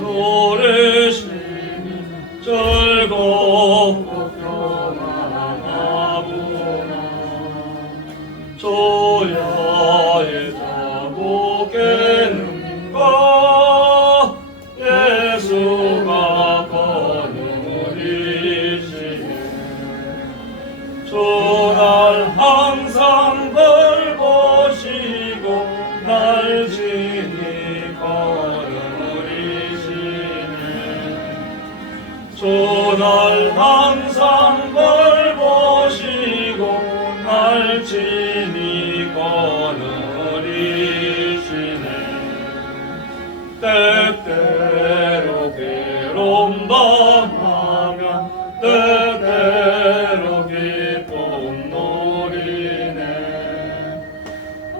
노래심이 즐겁고 평안하구나. 조야의 자고 깨는가 예수가 거느리시네. 주날 항상 돌보시고 날 지니 거느리시네. 주날 항상 돌보시고 날 지니 거느리시네. 때때로 괴로움 당하면 때때로 기쁨 누리네.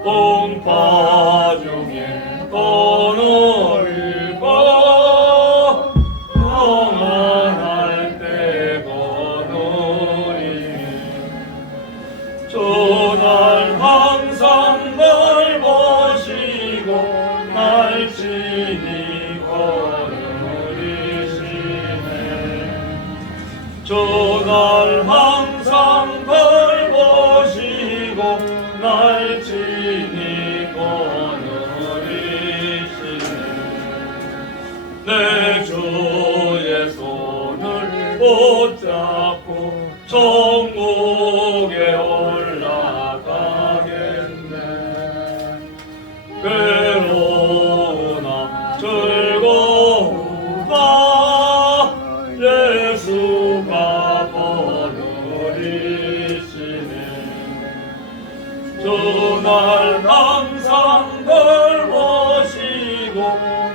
풍파 중에 거느리고 평안할 때 거느리네. 주날 항상 날 보시고 날 지니 거느리시네. 주날 항상 날 보시고 날 지니 거느리시네. 내 주의 손을 붙잡고 천국에 올라가겠네. 괴로우나 즐거우나 예수가 거느리시네. 주날 항상 돌보시고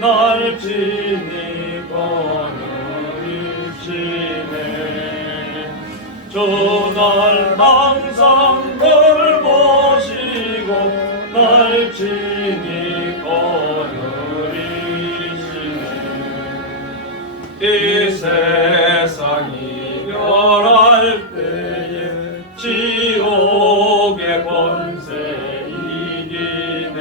날 지니 거느리시네. 주날 항상 돌보시고 날 지니 거느리시네. 이 세상이 멸할 때에 지옥의 권세 이기네.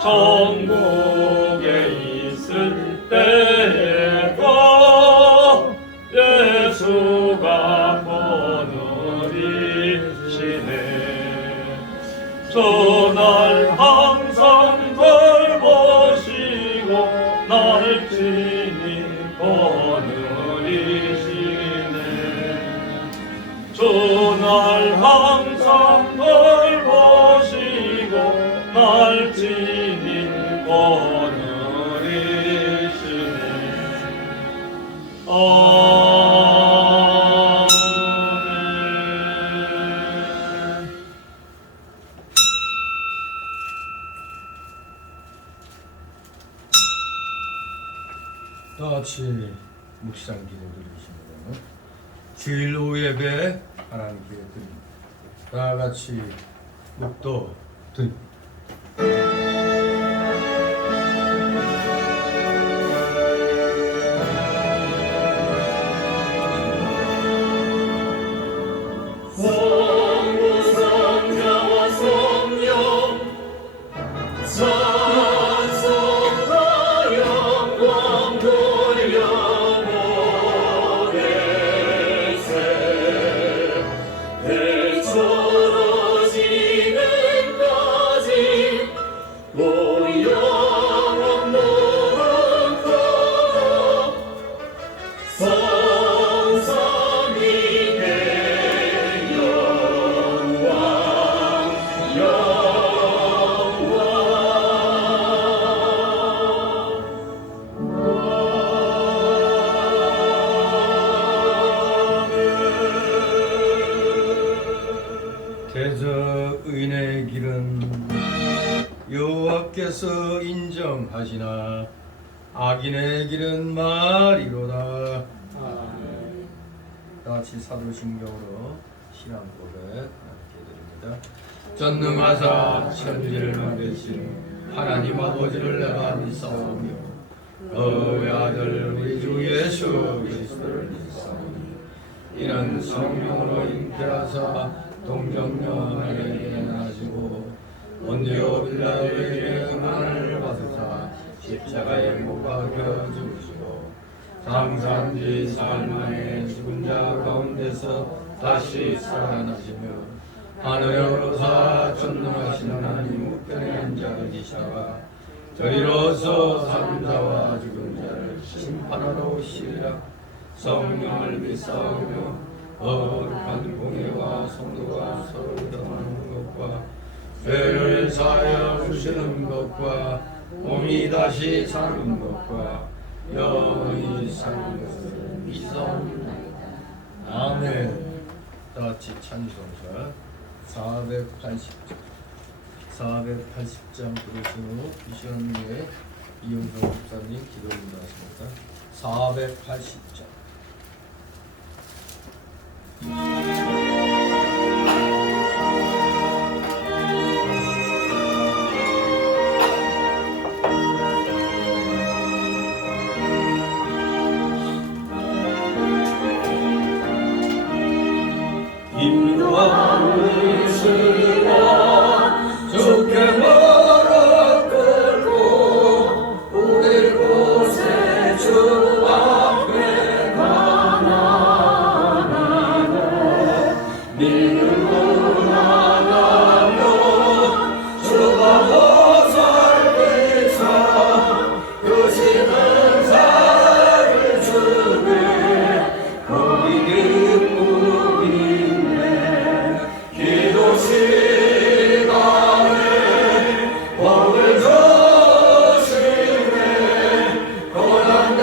천국에 있을 때에도 예수가 거느리시네. 주날 항상 돌보시고 날 지니 거느리시네. 주날 항상 돌보시고 날 지니 거느리시네. 아멘. 다 같이 묵상 기도 드리시면 주일 오후 예배 하나님께 드립니다. 다 같이 묵도 드립니다. 대저 의인의 길은 여호와께서 인정하시나 악인의 길은 말이로다. 다같이 사도신경으로 신앙 고백 함께 드립니다. 전능하사 천지를 만드신 하나님 아버지를 내가 믿사오며 그의 아들 우리 주 예수 그리스도를 믿사오니 이는 성령으로 잉태하사 동정녀에게 나시고 본디오 빌라도에게 고난을 받으사 십자가의 못 박혀 죽으시고 장사한지 사흘 만에 죽은 자 가운데서 다시 살아나시며 하늘에 오르사 전능하신 하나님 우편에 앉아 계시다가 저리로서 사는 자와 죽은 자를 심판하러 오시리라. 성령을 믿사오며 거룩한 공예와 성도가 서로 교통하는 것과 죄를 사하여 주시는 것과 몸이 다시 사는 것과 영원히 사는 것을 믿사옵나이다. 아멘. 다 같이 찬송가 480장 부르신 후 이 시간 후에 이용성 목사님 기도 인도하십니다. 480장. 인도하는 시간 좋게 무릎 꿇고 우리 곳에 주 앞에 가나니라. 믿음으로 나가며 주가 보살피사 크시는 살을 주네. 거기 기쁨이 기도 시간에 복을 주시네. 고난 내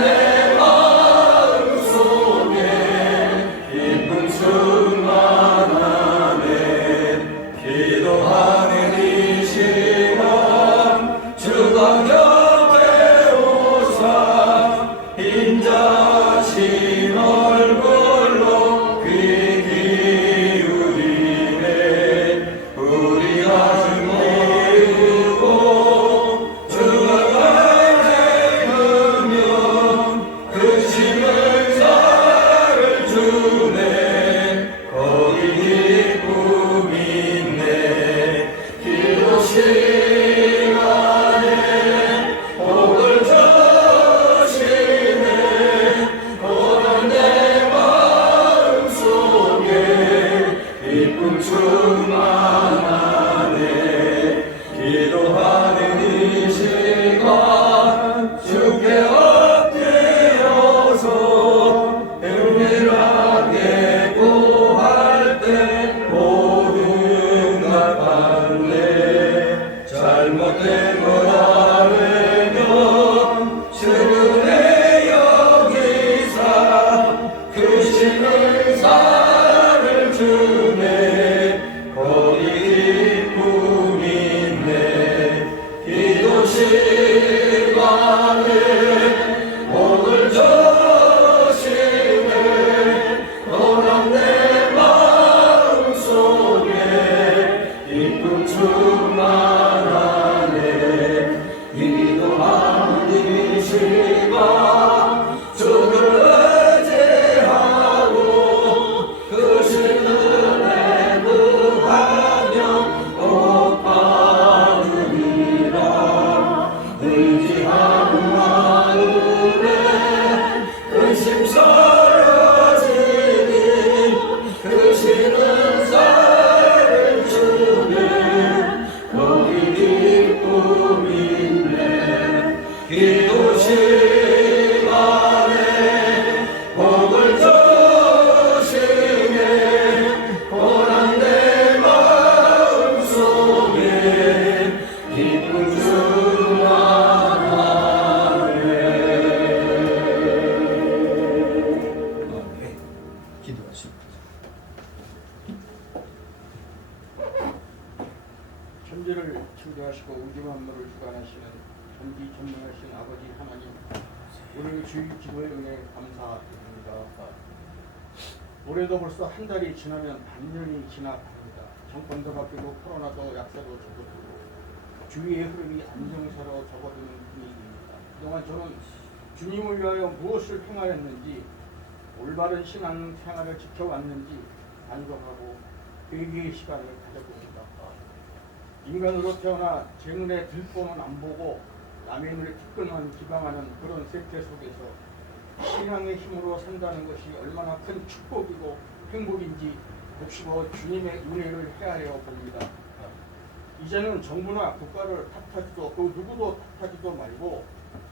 마음 속에 기쁨 충만하네. 기도하는 이 시간 주가 곁에 오사 인자하신 얼굴로 귀 기울이네. 우리 가슴 모이고 주가 간행하며 크심을 살을 주네. 거기 기쁨이 있네. 기도 시간에 복을 주시네. 고난 내 마음 속에 기쁨 충만하네. 기도하는 이 시간 주께 엎드려서 은밀하게 구할 때 모든 갚았네. 잘못된 걸 알으면 주의 여기사 크시는 살을 주네. 거기 기쁨이 있네. 기도 시간에 복을 주시네. 고난 내 마음 속에 기쁨 충만하네. 기도하는 이 시간 주를 의지하고 크신 은혜 구하며 복 받으리라. 의지하는 마음에 근심 사라지니 크시는 살을 주네. 거기 기쁨이 있네. 기도 시간에 복을 주시네. 고난 내 마음 속에 기쁨 충만하네. 아멘. 기도하십니다. 천지를 창조하시고 우주 만물을 주관하시는 전지전능하신 아버지 하나님, 오늘 주일 기도에 응해 감사드립니다. 올해도 벌써 한 달이 지나면 반년이 지나갑니다. 정권도 바뀌고 코로나도 약세로 접어들고 주위의 흐름이 안정세로 접어드는 분위기입니다. 그동안 저는 주님을 위하여 무엇을 행하였는지, 올바른 신앙 생활을 지켜왔는지 반성하고 회개의 시간을 가져봅니다. 인간으로 태어나 제 눈에 들보는 안 보고 남의 눈에 티끌만 기방하는 그런 세태 속에서 신앙의 힘으로 산다는 것이 얼마나 큰 축복이고 행복인지 곱씹어 주님의 은혜를 헤아려 봅니다. 이제는 정부나 국가를 탓하지도 또 누구도 탓하지도 말고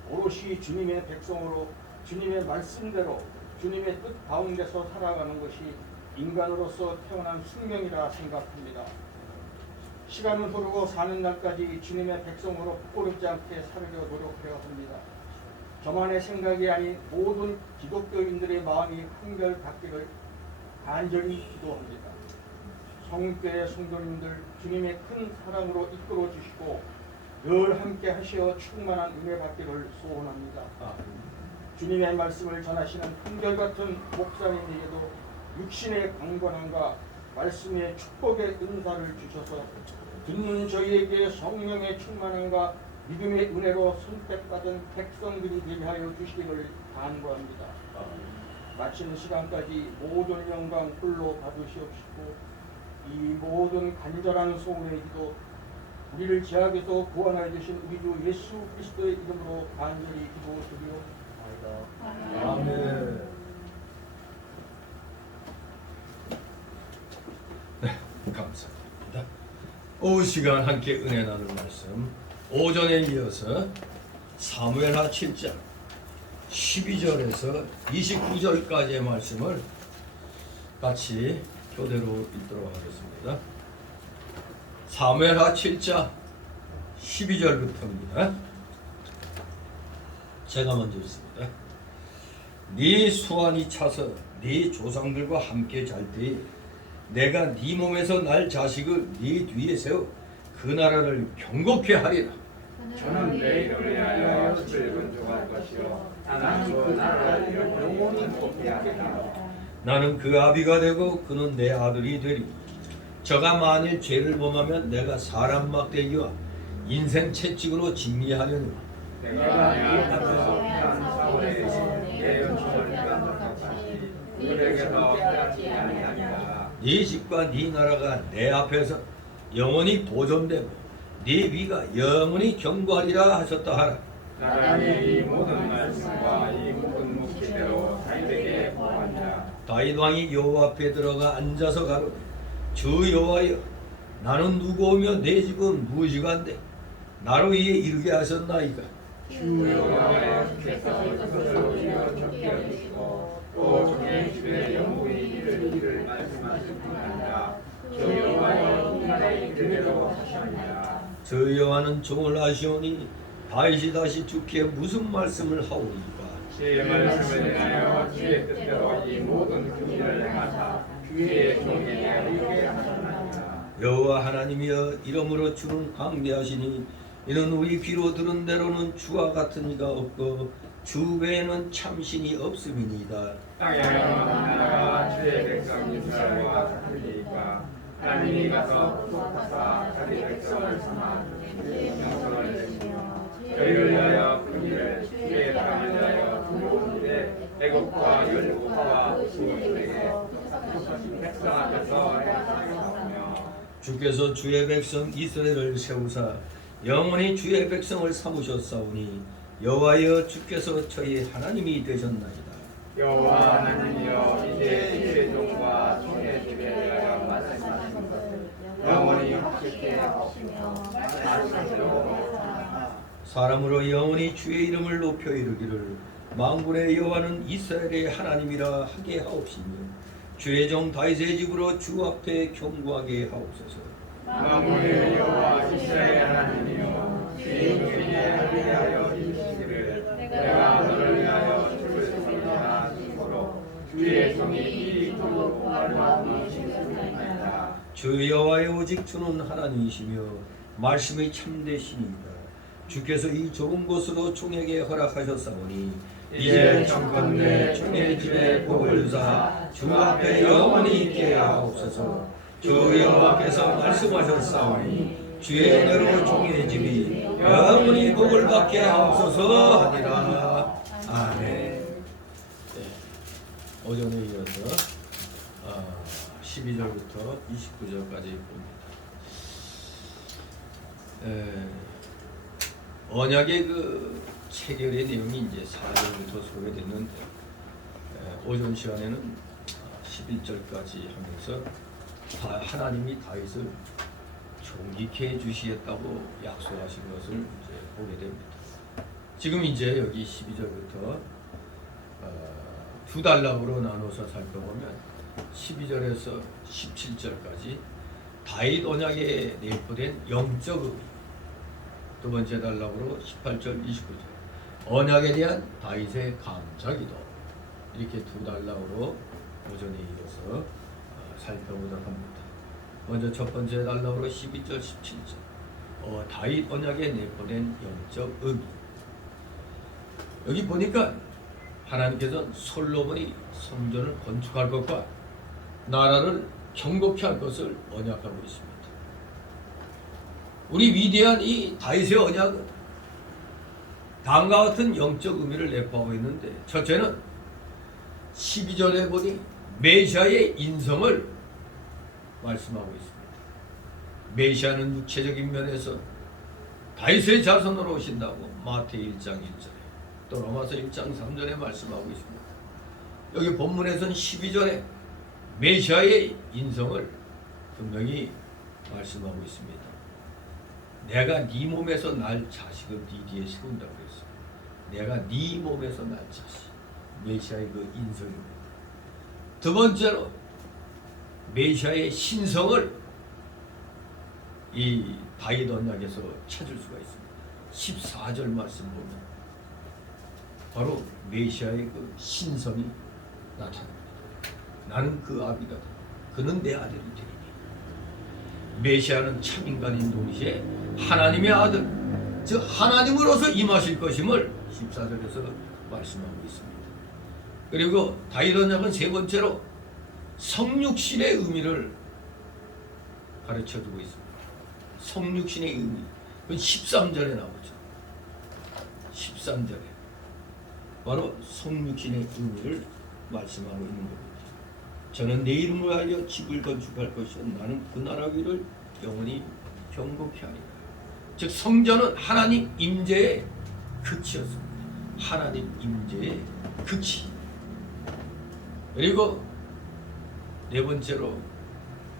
오롯이 주님의 백성으로 주님의 말씀대로 주님의 뜻 가운데서 살아가는 것이 인간으로서 태어난 숙명이라 생각합니다. 시간은 흐르고 사는 날까지 주님의 백성으로 부끄럽지 않게 살으려 노력해야 합니다. 저만의 생각이 아닌 모든 기독교인들의 마음이 한결같기를 간절히 기도합니다. 성교회 성도님들 주님의 큰 사랑으로 이끌어 주시고 늘 함께 하시어 충만한 은혜 받기를 소원합니다. 주님의 말씀을 전하시는 한결같은 목사님에게도 육신의 강건함과 말씀의 축복의 은사를 주셔서 듣는 저희에게 성령의 충만함과 믿음의 은혜로 선택받은 백성들이 되게 하여 주시기를 간구합니다. 마치는 시간까지 모든 영광 홀로 받으시옵시고 이 모든 간절한 소원의 기도 우리를 죄악에서 구원하여 주신 우리 주 예수 그리스도의 이름으로 간절히 기도드리옵나이다. 아멘. 네, 감사합니다. 오후 시간 함께 은혜 나눌 말씀 오전에 이어서 사무엘하 7장 12절에서 29절까지의 말씀을 같이 교대로 읽도록 하겠습니다. 사무엘하 7장 12절부터입니다. 제가 먼저 읽습니다. 네 수완이 차서 네 조상들과 함께 잘 때에 내가 네 몸에서 날 자식을 네 뒤에 세워 그 나라를 경고케 하리라. 저는 내 이름을 위하여 집을 건축할 것이요 나는 그 나라를 영원히 높게 하리라. 나는 그 아비가 되고 그는 내 아들이 되리니 저가 만일 죄를 범하면 내가 사람 막대기와 인생 채찍으로 징리하려니와 내가 네 앞에서 피한 사울에게 내 연초를 피한 것 같이 그들에게도 피하지 아니하리라. 네 집과 네 나라가 내 앞에서 영원히 보존되고 네 위가 영원히 경고하리라 하셨다 하라. 나라니 이 모든 말씀과 이 모든 묵시대로 다윗에게 보았냐. 다윗 왕이 여호와 앞에 들어가 앉아서 가로되 주 여호와여 나는 누구오며 내 집은 무엇이간데 나로 위에 이르게 하셨나이까. 주 여호와께서 그것을 오히려 적게 여기시고 또 종의 집에 영웅이 이를 말씀하실 뿐 아니라 주 여호와여 인간의 그대로 하시느니라. 저 여호와는 종을 아시오니 다윗이 다시 주께 무슨 말씀을 하오리까. 주의 말씀을 인하여 주의 뜻대로 이 모든 긍휼을 행하사 주의 종에게 이르게 하셨나이다. 여호와 하나님이여 이러므로 주는 광대하시니 이는 우리 귀로 들은 대로는 주와 같은 이가 없고 주 외에는 참신이 없음이니이다. 땅에 나라가 주의 백성 이스라엘과 같으니까 하나님이 가서 구속하사 자기 백성을 삼아 주의 명성을 내시며 저희를 위하여 긍휼을 주의 땅을 위하여 부르는데 애국과 열국과 수원에게 구속하신 백성 앞에서 행하시며 주께서 주의 백성 이스라엘을 세우사 영원히 주의 백성을 삼으셨사오니 여호와여 주께서 저희 하나님이 되셨나이다. 여호와 하나님이여 이제 주의 종과 종의 집에 대하여 말씀하신 것을 영원히 확실케 하시며 말씀하시려고 사람으로 영원히 주의 이름을 높여 이르기를 만군의 여호와는 이스라엘의 하나님이라 하게 하옵시며 주의 종 다윗의 집으로 주 앞에 경고하게 하옵소서. 만군의 여호와 이스라엘 하나님이여 주의 종에게 하게 하여 주시기를 내가 너를 위하여 주를 섬기라 하심으로 주의 종이 이 주로 구하려 하시겠나이다. 주 여호와의 오직 주는 하나님이시며 말씀이 참되시니이다. 주께서 이 좁은 곳으로 종에게 허락하셨사오니 이제 정권내 종의 집에 복을 주사 주 앞에 영원히 있게 하옵소서. 주 여호와께서 말씀하셨사오니 주의 은혜로 종의 집이 영원히 복을 받게 하옵소서 하니라. 아멘. 네. 오전에 이어서 12절부터 29절까지 봅니다. 언약의 그 체결의 내용이 이제 4절부터 소개됐는데 오전 시간에는 11절까지 하면서 하나님이 다윗을 존귀케 해주시겠다고 약속하신 것을 이제 보게 됩니다. 지금 이제 여기 12절부터 두 단락으로 나눠서 살펴보면 12절에서 17절까지 다윗 언약에 내포된 영적 의미, 두 번째 단락으로 18절, 29절 언약에 대한 다윗의 감사기도, 이렇게 두 단락으로 오전에 이어서 살펴보도록 합니다. 먼저 첫 번째 단락으로 12절, 17절 다윗 언약에 내포된 영적 의미. 여기 보니까 하나님께서는 솔로몬이 성전을 건축할 것과 나라를 경고케 할 것을 언약하고 있습니다. 우리 위대한 이 다윗의 언약은 다음과 같은 영적 의미를 내포하고 있는데, 첫째는 12절에 보니 메시아의 인성을 말씀하고 있습니다. 메시아는 육체적인 면에서 다윗의 자손으로 오신다고 마태복음 1장 1절에 또 로마서 1장 3절에 말씀하고 있습니다. 여기 본문에서는 12절에 메시아의 인성을 분명히 말씀하고 있습니다. 내가 네 몸에서 날 자식을 네 뒤에 세운다고 그랬어요. 내가 네 몸에서 날 자식, 메시아의 그 인성입니다. 두 번째로 메시아의 신성을 이 다윗 언약에서 찾을 수가 있습니다. 14절 말씀 보면 바로 메시아의 그 신성이 나타납니다. 나는 그 아비가 되고 그는 내 아들이 되리니. 메시아는 참인간인 동시에 하나님의 아들, 즉 하나님으로서 임하실 것임을 14절에서 말씀하고 있습니다. 그리고 다윗 언약은 세 번째로 성육신의 의미를 가르쳐주고 있습니다. 성육신의 의미, 그건 13절에 나오죠. 13절에 바로 성육신의 의미를 말씀하고 있는 겁니다. 저는 내 이름을 알려 집을 건축할 것이요 나는 그 나라 위를 영원히 경고케 하리라. 즉 성전은 하나님 임재의 극치였습니다. 하나님 임재의 극치. 그리고 네 번째로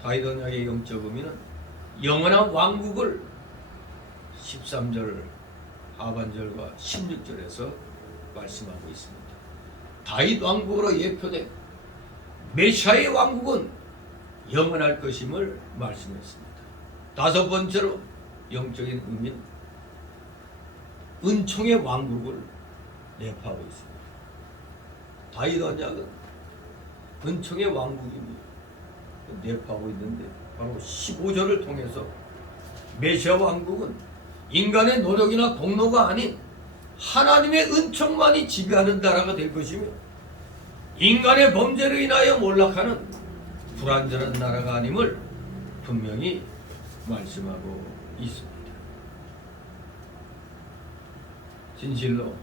다윗 언약의 영적 의미는 영원한 왕국을 13절 하반절과 16절에서 말씀하고 있습니다. 다윗 왕국으로 예표된 메시아의 왕국은 영원할 것임을 말씀했습니다. 다섯 번째로 영적인 의미는 은총의 왕국을 내포하고 있습니다. 다윗 언약은 은총의 왕국임을 내포하고 있는데 바로 15절을 통해서 메시아 왕국은 인간의 노력이나 공로가 아닌 하나님의 은총만이 지배하는 나라가 될 것이며 인간의 범죄로 인하여 몰락하는 불완전한 나라가 아님을 분명히 말씀하고 있습니다. 진실로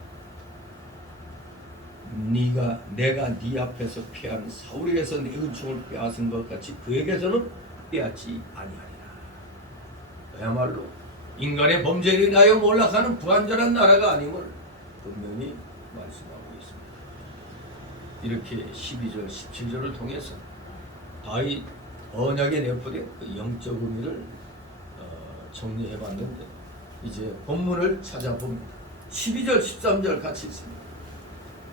내가 네 앞에서 피한 사울에게서 네 은총을 빼앗은 것 같이 그에게서는 빼앗지 아니하리라. 그야말로 인간의 범죄로 인하여 몰락하는 불완전한 나라가 아님을 분명히 말씀하고 있습니다. 이렇게 12절, 17절을 통해서 다윗 언약에 내포된 그 영적 의미를 정리해봤는데 이제 본문을 찾아봅니다. 12절, 13절 같이 있습니다.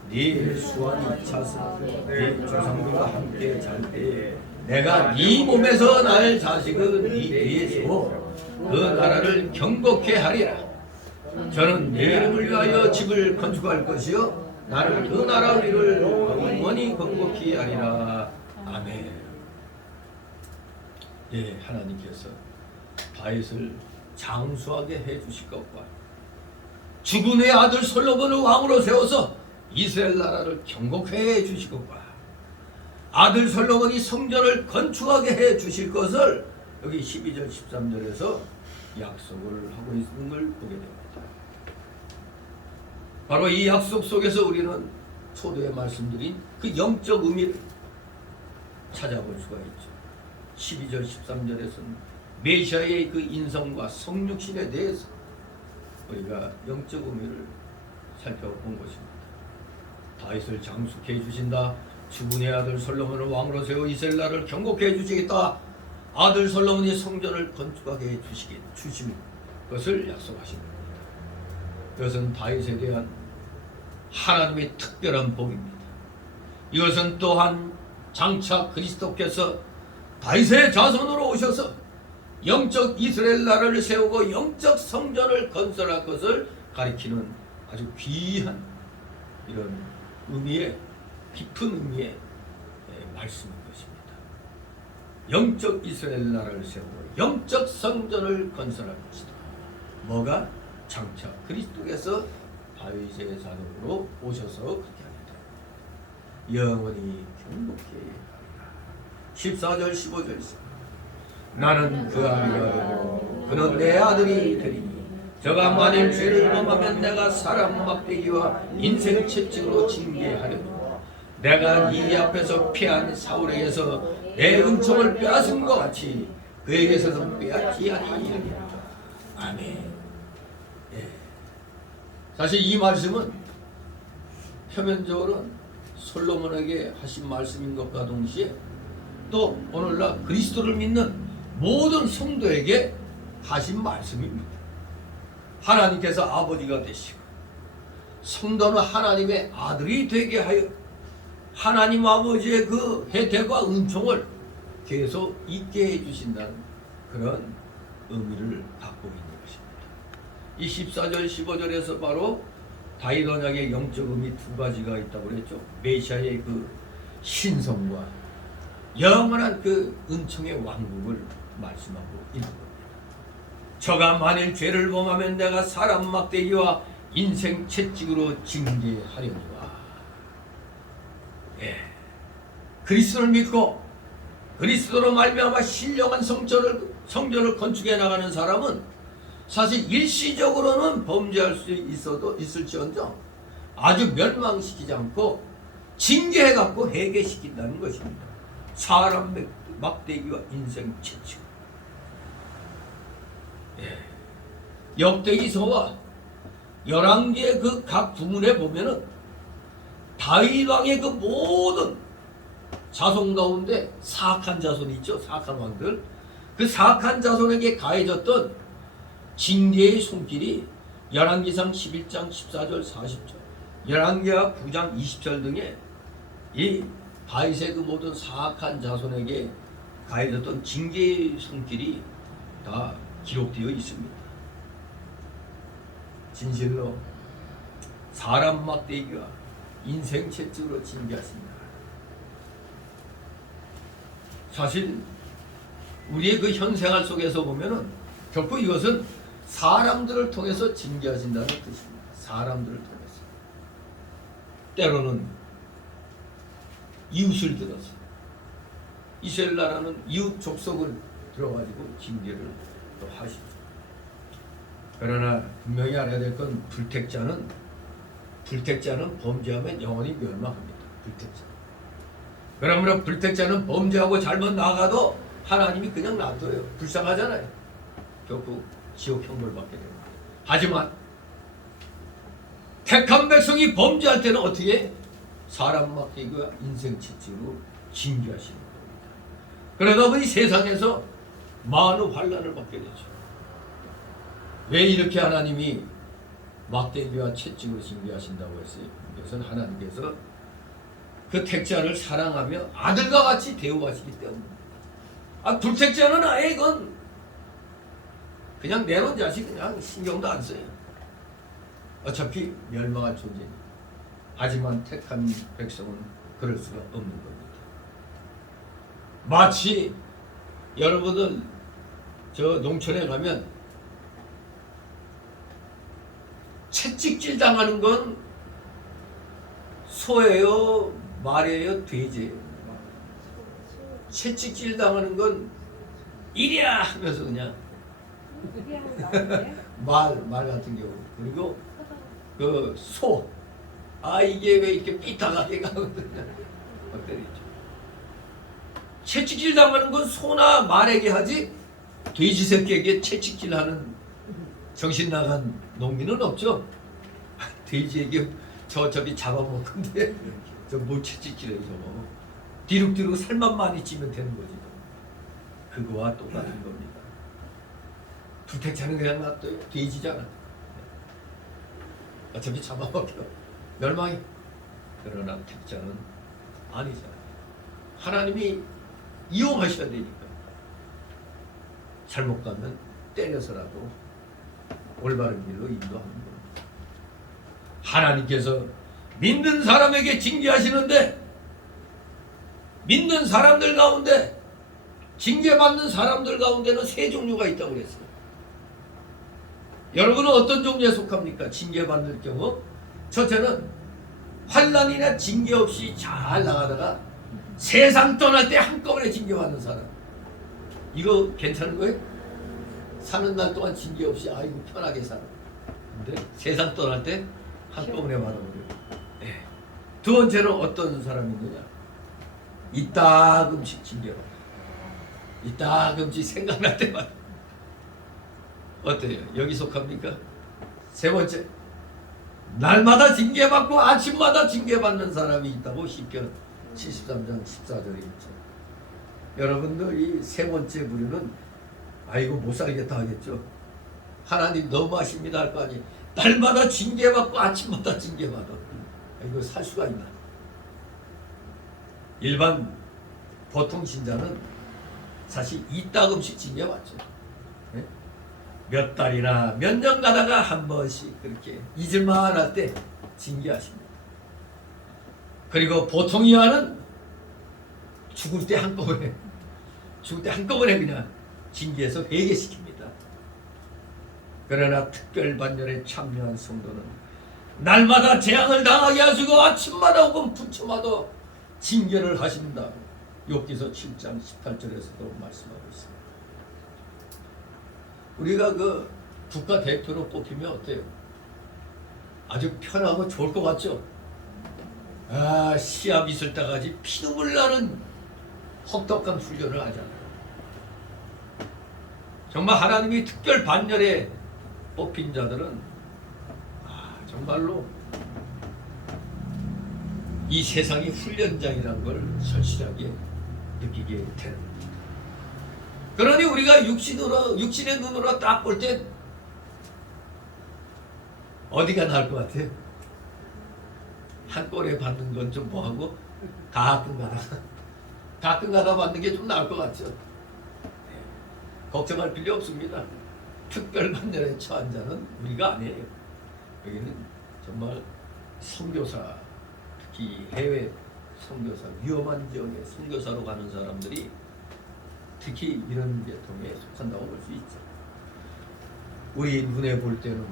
네 수완이 차서 네 조상들과 함께 잘 때에 내가 네 몸에서 날 자식은 네 뒤에 세워 그 나라를 경고케 하리라. 저는 내 이름을 위하여 집을 건축할 것이요 나를 그 나라 위를 영원히 경고케 하리라. 아멘. 예, 하나님께서 다윗을 장수하게 해주실 것과 죽은 의 아들 솔로몬을 왕으로 세워서 이스라엘 나라를 경고케 해주실 것과 아들 솔로몬이 성전을 건축하게 해주실 것을 여기 12절 13절에서 약속을 하고 있는 걸 보게 됩니다. 바로 이 약속 속에서 우리는 초대에 말씀드린 그 영적 의미를 찾아볼 수가 있죠. 12절 13절에서는 메시아의 그 인성과 성육신에 대해서 우리가 영적 의미를 살펴본 것입니다. 다윗을 장수케 해주신다. 주군의 아들 솔로몬을 왕으로 세워 이스라엘 나라를 경고케 해주시겠다. 아들 솔로몬이 성전을 건축하게 주신 것을 약속하신 겁니다. 이것은 다윗에 대한 하나님의 특별한 복입니다. 이것은 또한 장차 그리스도께서 다윗의 자손으로 오셔서 영적 이스라엘 나라를 세우고 영적 성전을 건설할 것을 가리키는 아주 귀한 이런 의미의 깊은 의미의 말씀인 것입니다. 영적 이스라엘 나라를 세우고 영적 성전을 건설할 것이다. 뭐가? 장차 그리스도께서 다윗의 자손으로 오셔서 그렇게 하겠다. 영원히 경복해 하리라. 14절 15절 나는 그 아비가 되고 그는 내 아들이 되리니 저가 만일 죄를 범하면 내가 사람 막대기와 인생 채찍으로 징계하려니 내가 네 앞에서 피한 사울에게서 내 은총을 빼앗은 것 같이 그에게서도 빼앗지 아니하리라. 아멘. 예. 사실 이 말씀은 표면적으로는 솔로몬에게 하신 말씀인 것과 동시에 또 오늘날 그리스도를 믿는 모든 성도에게 하신 말씀입니다. 하나님께서 아버지가 되시고 성도는 하나님의 아들이 되게 하여 하나님 아버지의 그 혜택과 은총을 계속 있게 해주신다는 그런 의미를 갖고 있는 것입니다. 이 14절 15절에서 바로 다윗 언약의 영적 의미 두 가지가 있다고 그랬죠. 메시아의 그 신성과 영원한 그 은총의 왕국을 말씀하고 있는 겁니다. 저가 만일 죄를 범하면 내가 사람 막대기와 인생 채찍으로 징계하려니와. 예. 그리스도를 믿고 그리스도로 말미암아 신령한 성전을 건축해 나가는 사람은 사실 일시적으로는 범죄할 수 있을지언정 아주 멸망시키지 않고 징계해 갖고 해결시킨다는 것입니다. 사람 막대기와 인생 채찍. 예. 역대기서와 열왕기의 그 각 부문에 보면은 다윗 왕의 그 모든 자손 가운데 사악한 자손이 있죠. 사악한 왕들. 그 사악한 자손에게 가해졌던 징계의 손길이 열왕기상 11장 14절 40절 열왕기하 9장 20절 등의 이 다윗의 그 모든 사악한 자손에게 가해졌던 징계의 손길이 다 기록되어 있습니다. 진실로 사람 막대기와 인생 채찍으로 징계하십니다. 사실 우리의 그 현생활 속에서 보면은 결코 이것은 사람들을 통해서 징계하신다는 뜻입니다. 사람들을 통해서. 때로는 이웃을 들어서 이스라엘 나라는 이웃 족속을 들어가지고 징계를 또 하시죠. 그러나 분명히 알아야 될 건 불택자는 범죄하면 영원히 멸망합니다. 불택자. 그러므로 불택자는 범죄하고 잘못 나가도 하나님이 그냥 놔둬요. 불쌍하잖아요. 결국 지옥 형벌 받게 됩니다. 하지만 택한 백성이 범죄할 때는 어떻게? 사람 막대기와 인생 채찍으로 징계하시는 겁니다. 그러다 보니 세상에서 많은 환난을 받게 되죠. 왜 이렇게 하나님이 막대기와 채찍으로 징계하신다고 했어요? 이것은 하나님께서 그 택자를 사랑하며 아들과 같이 대우하시기 때문입니다. 불택자는 아예 이건 그냥 내놓은 자식 그냥 신경도 안 써요. 어차피 멸망할 존재니. 하지만 택한 백성은 그럴 수가 없는 겁니다. 마치 여러분들 저 농촌에 가면 채찍질 당하는 건 소예요, 말이에요, 돼지예요. 채찍질 당하는 건 이랴 하면서 그냥 말 같은 경우. 그리고 그 소, 이게 왜 이렇게 삐딱하게 가거든요. 때리죠. 채찍질 당하는 건 소나 말에게 하지 돼지 새끼에게 채찍질하는 정신 나간 농민은 없죠. 돼지에게 저 어차피 잡아먹을 건데 저 모치찌질해 저거. 뒤룩뒤룩 살만 많이 찌면 되는 거지. 그거와 똑같은 겁니다. 불택차는 그냥 놔둬요. 돼지잖아. 어차피 잡아먹혀. 멸망이. 그러나 택자는 아니잖아요. 하나님이 이용하셔야 되니까. 잘못 가면 때려서라도 올바른 길로 인도하는 겁니다. 하나님께서 믿는 사람에게 징계하시는데 믿는 사람들 가운데 징계받는 사람들 가운데는 세 종류가 있다고 그랬어요. 여러분은 어떤 종류에 속합니까? 징계받는 경우 첫째는 환난이나 징계 없이 잘 나가다가 세상 떠날 때 한꺼번에 징계받는 사람. 이거 괜찮은 거예요? 사는 날 동안 징계 없이 아이고 편하게 살아. 근데 세상 떠날 때 한꺼번에 받아버려요. 네. 두 번째는 어떤 사람이 있느냐? 이따금씩 징계로. 이따금씩 생각날 때마다. 어때요? 여기 속합니까? 세 번째, 날마다 징계받고 아침마다 징계받는 사람이 있다고 시편 73장 14절에 있죠. 여러분들 이 세 번째 부류는 아이고 못 살겠다 하겠죠. 하나님 너무하십니다 할 거 아니에요. 날마다 징계받고 아침마다 징계받아. 이거 살 수가 있나? 일반 보통 신자는 사실 이따금씩 징계받죠. 네? 몇 달이나 몇 년 가다가 한 번씩 그렇게 잊을만 할 때 징계하십니다. 그리고 보통 이하는 죽을 때 한꺼번에 그냥 징계해서 회개시킵니다. 그러나 특별반열에 참여한 성도는 날마다 재앙을 당하게 하시고 아침마다 혹은 부처마다 징계를 하신다. 욥기서 7장 18절에서도 말씀하고 있습니다. 우리가 그 국가 대표로 뽑히면 어때요? 아주 편하고 좋을 것 같죠? 아, 시합 있을 때까지 피눈물 나는 혹독한 훈련을 하잖아요. 정말 하나님이 특별 반열에 뽑힌 자들은 정말로 이 세상이 훈련장이라는 걸 절실하게 느끼게 되는 겁니다. 그러니 우리가 육신의 눈으로 딱 볼 때 어디가 나을 것 같아요? 한꺼번에 받는 건 좀 뭐하고 가끔 가다 받는 게 좀 나을 것 같죠. 걱정할 필요 없습니다. 특별 반열에 처한 자는 우리가 아니에요. 여기는 정말 선교사, 특히 해외 선교사, 위험한 지역에 선교사로 가는 사람들이 특히 이런 계통에 속한다고 볼 수 있죠. 우리 눈에 볼 때는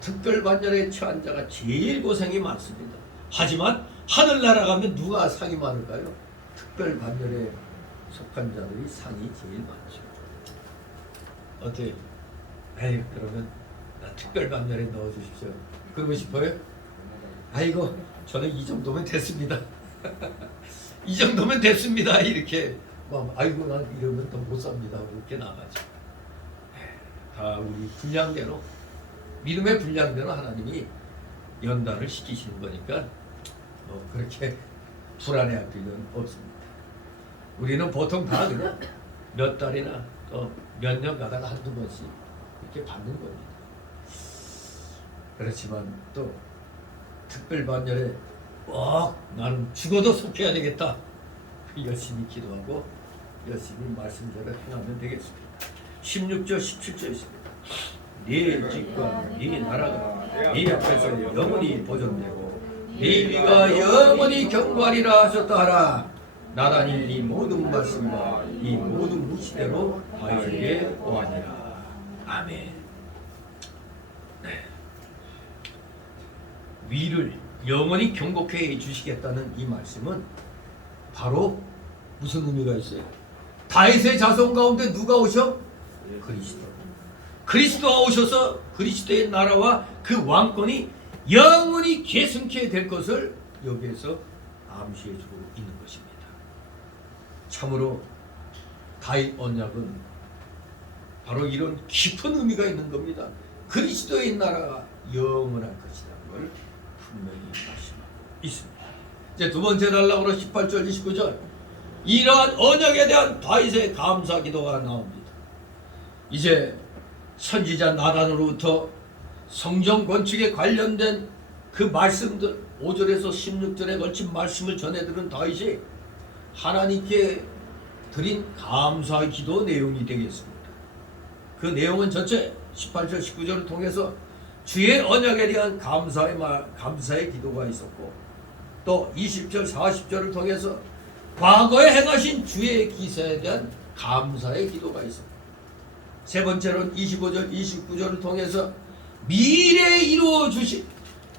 특별 반열에 처한 자가 제일 고생이 많습니다. 하지만 하늘나라 가면 누가 상이 많을까요? 특별 반열에 속한 자들이 상이 제일 많죠. 어때요? 에이, 그러면 나 특별 반열에 넣어주십시오. 그러고 싶어요? 아이고 저는 이 정도면 됐습니다. 이 정도면 됐습니다. 이렇게 아이고 난 이러면 더 못 삽니다. 이렇게 나가죠. 우리 분량대로 믿음의 분량대로 하나님이 연단을 시키시는 거니까 그렇게 불안해할 필요는 없습니다. 우리는 보통 다 그냥 몇 달이나 또 몇 년 가다가 한두 번씩 이렇게 받는 겁니다. 그렇지만 또 특별 반열에 꼭 나는 죽어도 속해야 되겠다. 열심히 기도하고 열심히 말씀대로 행하면 되겠습니다. 16절 17절 있습니다. 네 집과 네 나라가 네 앞에서 영원히 보존되고 네 위가 영원히 경고하리라 하셨다 하라. 나단이 이 모든 말씀과 이 모든 무시대로 너희에게 오하니라. 아멘. 네. 위를 영원히 경고케 해주시겠다는 이 말씀은 바로 무슨 의미가 있어요? 다윗의 자손 가운데 누가 오셔? 그리스도. 그리스도가 오셔서 그리스도의 나라와 그 왕권이 영원히 계승케 될 것을 여기에서 암시해주고 있는 것입니다. 참으로 다윗 언약은 바로 이런 깊은 의미가 있는 겁니다. 그리스도의 나라가 영원할 것이라는 걸 분명히 말씀하고 있습니다. 이제 두 번째 단락으로 18절 29절 이러한 언약에 대한 다윗의 감사 기도가 나옵니다. 이제 선지자 나단으로부터 성전 건축에 관련된 그 말씀들 5절에서 16절에 걸친 말씀을 전해들은 다윗이 하나님께 드린 감사의 기도 내용이 되겠습니다. 그 내용은 전체 18절 19절을 통해서 주의 언약에 대한 감사의 기도가 있었고 또 20절 40절을 통해서 과거에 행하신 주의 기사에 대한 감사의 기도가 있습니다. 세 번째로는 25절 29절을 통해서 미래에 이루어 주실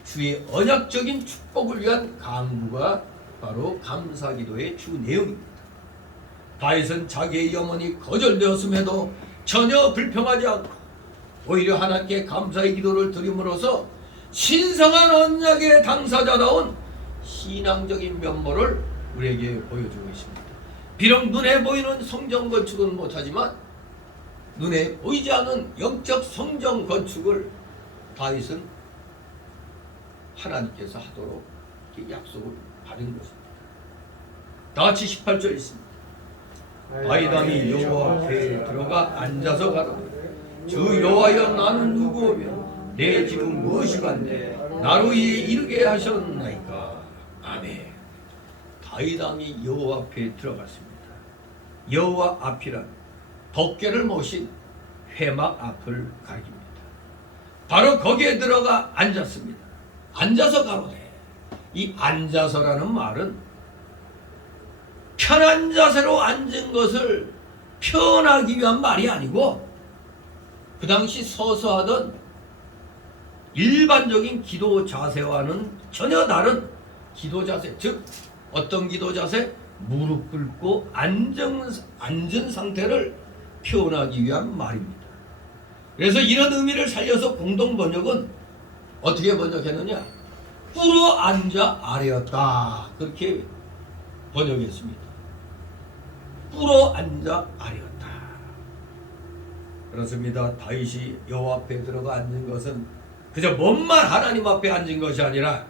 주의 언약적인 축복을 위한 간구가 바로 감사기도의 주 내용입니다. 다윗은 자기의 영혼이 거절되었음에도 전혀 불평하지 않고 오히려 하나님께 감사의 기도를 드림으로써 신성한 언약의 당사자다운 신앙적인 면모를 우리에게 보여주고 있습니다. 비록 눈에 보이는 성전 건축은 못하지만 눈에 보이지 않는 영적 성전 건축을 다윗은 하나님께서 하도록 약속을 받은 것입니다. 다같이 18절 있습니다. 다윗왕이 여호와 앞에 들어가 앉아서 가로되 주 여호와여 나는 누구오며 내 집은 무엇이간데 나로 이르게 하셨나이까. 아멘. 다윗왕이 여호와 앞에 들어갔습니다. 여호와 앞이란 덮개를 모신 회막 앞을 가리킵니다. 바로 거기에 들어가 앉았습니다. 앉아서 가로되 이 앉아서라는 말은 편한 자세로 앉은 것을 표현하기 위한 말이 아니고 그 당시 서서 하던 일반적인 기도 자세와는 전혀 다른 기도 자세, 즉 어떤 기도 자세? 무릎 꿇고 앉은 상태를 표현하기 위한 말입니다. 그래서 이런 의미를 살려서 공동 번역은 어떻게 번역했느냐? 꿇어 앉아 아뢰었다. 그렇게 번역했습니다. 꿇어 앉아 아뢰었다. 그렇습니다. 다윗이 여호와 앞에 들어가 앉은 것은 그저 뭔말 하나님 앞에 앉은 것이 아니라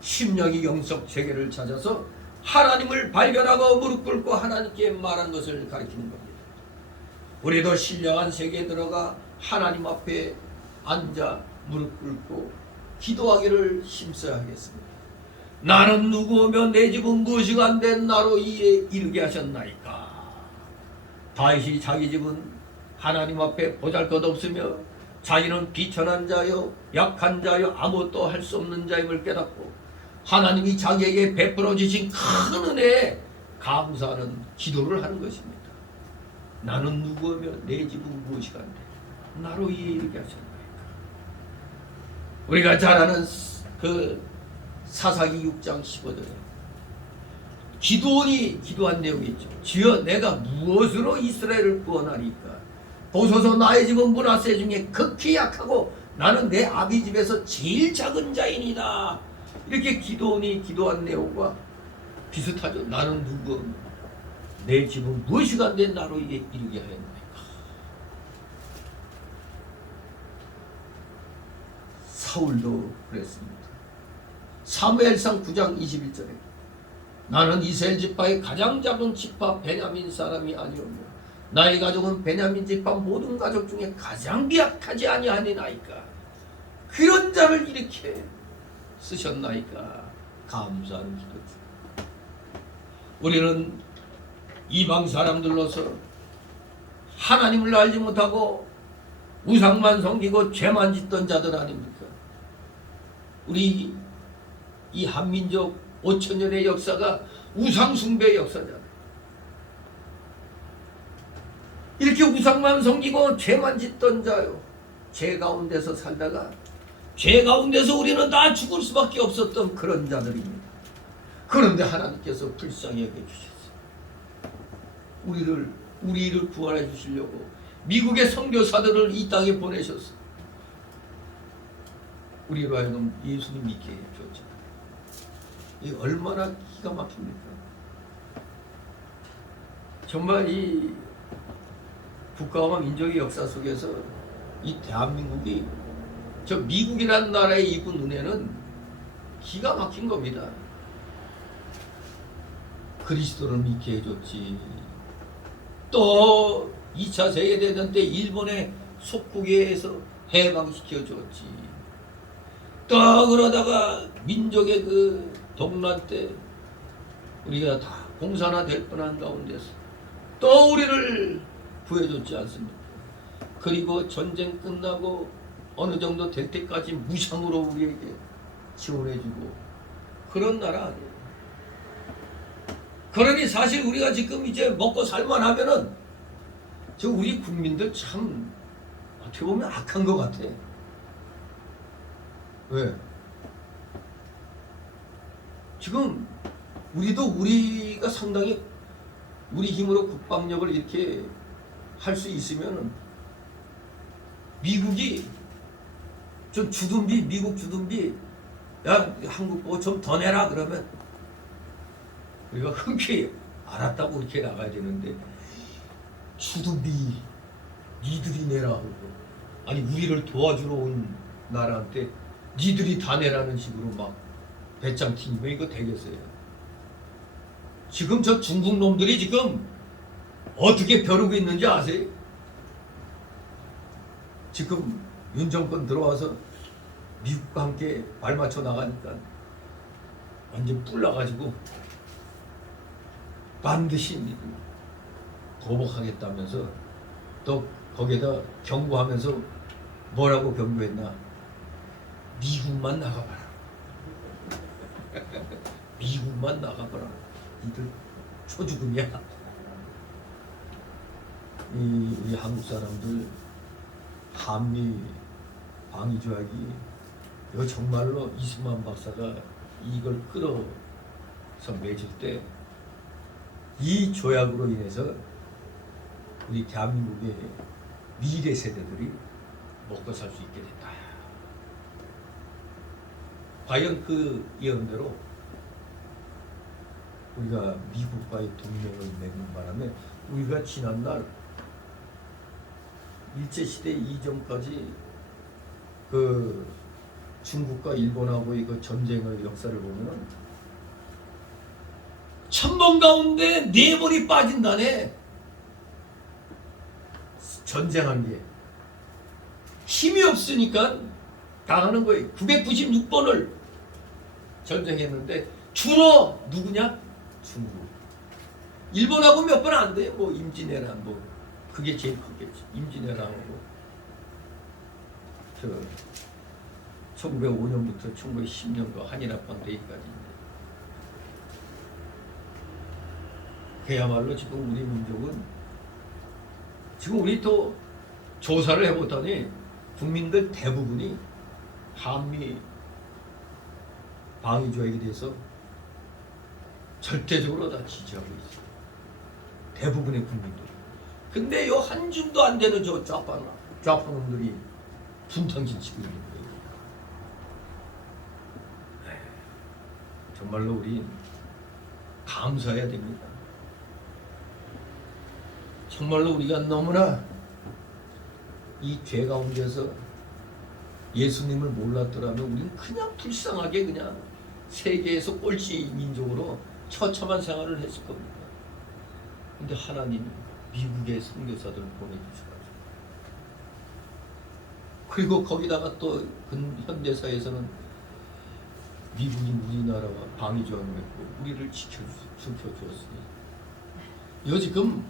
심령이 영적 세계를 찾아서 하나님을 발견하고 무릎 꿇고 하나님께 말한 것을 가리키는 겁니다. 우리도 신령한 세계에 들어가 하나님 앞에 앉아 무릎 꿇고 기도하기를 힘써야 하겠습니다. 나는 누구오며 내 집은 무엇이간데 나로 이르게 하셨나이까. 다윗이 자기 집은 하나님 앞에 보잘것없으며 자기는 비천한 자요 약한 자요 아무것도 할 수 없는 자임을 깨닫고 하나님이 자기에게 베풀어 주신 큰 은혜에 감사하는 기도를 하는 것입니다. 나는 누구오며 내 집은 무엇이간데 나로 이르게 하셨나이까. 우리가 잘 아는 그 사사기 6장 15절에 기드온이 기도한 내용이 있죠. 주여 내가 무엇으로 이스라엘을 구원하리까. 보소서 나의 집은 므낫세 중에 극히 약하고 나는 내 아비 집에서 제일 작은 자이니이다. 이렇게 기드온이 기도한 내용과 비슷하죠. 나는 누구 내 집은 무엇이간데 나로 이르게 하였나이까. 사울도 그랬습니다. 사무엘상 9장 21절에 나는 이스라엘 지파의 가장 작은 지파 베냐민 사람이 아니오며 나의 가족은 베냐민 지파 모든 가족 중에 가장 미약하지 아니하니나이까. 그런 자를 이렇게 쓰셨나이까. 감사한 기도죠. 우리는 이방 사람들로서 하나님을 알지 못하고 우상만 섬기고 죄만 짓던 자들 아닙니까? 우리 이 한민족 5천년의 역사가 우상숭배의 역사잖아요. 이렇게 우상만 섬기고 죄만 짓던 자요. 죄 가운데서 살다가 죄 가운데서 우리는 다 죽을 수밖에 없었던 그런 자들입니다. 그런데 하나님께서 불쌍히 여겨주셨어요. 우리를 구원해 주시려고 미국의 선교사들을 이 땅에 보내셨어요. 우리로 하여금 예수님 믿게 해줬죠. 이 얼마나 기가 막힙니까? 정말 이 국가와 민족의 역사 속에서 이 대한민국이 저 미국이라는 나라의 입은 은혜는 기가 막힌 겁니다. 그리스도를 믿게 해줬지. 또 2차 세계대전 때 일본의 속국에서 해방시켜줬지. 또 그러다가 민족의 그 동란 때 우리가 다 공산화 될 뻔한 가운데서 또 우리를 구해줬지 않습니까? 그리고 전쟁 끝나고 어느 정도 될 때까지 무상으로 우리에게 지원해주고 그런 나라 아니에요. 그러니 사실 우리가 지금 이제 먹고 살만 하면은 저 우리 국민들 참 어떻게 보면 악한 것 같아. 왜? 지금 우리가 상당히 우리 힘으로 국방력을 이렇게 할 수 있으면은 미국이 좀 주둔비, 미국 주둔비, 야 한국 뭐 좀 더 내라 그러면 우리가 흔쾌히 알았다고 이렇게 나가야 되는데 주둔비 니들이 내라 그러고, 아니 우리를 도와주러 온 나라한테 니들이 다 내라는 식으로 막 배짱 튀기면 이거 되겠어요? 지금 저 중국 놈들이 지금 어떻게 벼르고 있는지 아세요? 지금 윤 정권 들어와서 미국과 함께 발맞춰 나가니까 완전 뿔나가지고 반드시 거복하겠다면서 또 거기에다 경고하면서 뭐라고 경고했나? 미국만 나가봐라. 미국만 나가봐라. 이들 초죽음이야. 우리 한국 사람들 한미 방위 조약이 이거 정말로 이승만 박사가 이걸 끌어서 맺을 때 이 조약으로 인해서 우리 대한민국의 미래 세대들이 먹고 살 수 있게 됐다. 과연 그 예언대로 우리가 미국과의 동맹을 맺는 바람에 우리가 지난날 일제시대 이전까지 그 중국과 일본하고 이거 전쟁의 역사를 보면은 천번 가운데 4번이 빠진다네. 전쟁한 게 힘이 없으니까 당하는 거예요. 996번을 전쟁했는데 주로 누구냐? 중국. 일본하고 몇 번 안 돼. 뭐 임진왜란 뭐 그게 제일 크겠지. 임진왜란하고 저 1905년부터 1910년도 한일합방 되기까지. 그야말로 지금 우리 민족은 지금 우리 또 조사를 해보더니 국민들 대부분이 한미 방위 조약에 대해서 절대적으로 다 지지하고 있어요. 대부분의 국민들. 근데 요 한 줌도 안 되는 저 좌파놈들이 분탕질 치고 있는 거예요. 정말로 우리 감사해야 됩니다. 정말로 우리가 너무나 이 죄 가운데서 예수님을 몰랐더라면 우리는 그냥 불쌍하게 그냥 세계에서 꼴찌 민족으로 처참한 생활을 했을 겁니다. 근데 하나님 미국의 선교사들을 보내주셔가지고 그리고 거기다가 또 현대사에서는 미국이 우리나라와 방위조약을 맺고 우리를 지켜주었으니 이거 지금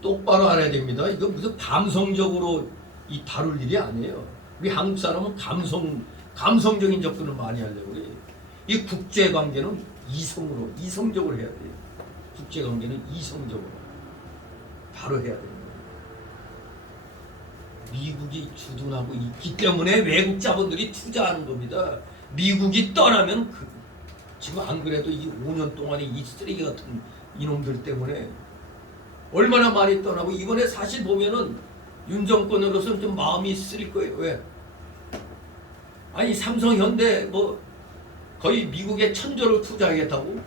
똑바로 알아야 됩니다. 이거 무슨 감성적으로 이 다룰 일이 아니에요. 우리 한국 사람은 감성적인 접근을 많이 하려고 그래요. 이 국제관계는 이성적으로 해야 돼요. 국제관계는 이성적으로 바로 해야 됩니다. 미국이 주둔하고 있기 때문에 외국 자본들이 투자하는 겁니다. 미국이 떠나면 지금 안 그래도 이 5년 동안에 이 쓰레기 같은 이놈들 때문에 얼마나 많이 떠나고 이번에 사실 보면은 윤 정권으로서는 좀 마음이 쓰릴 거예요. 왜? 아니 삼성, 현대 뭐 거의 미국에 1000조를 투자하겠다고?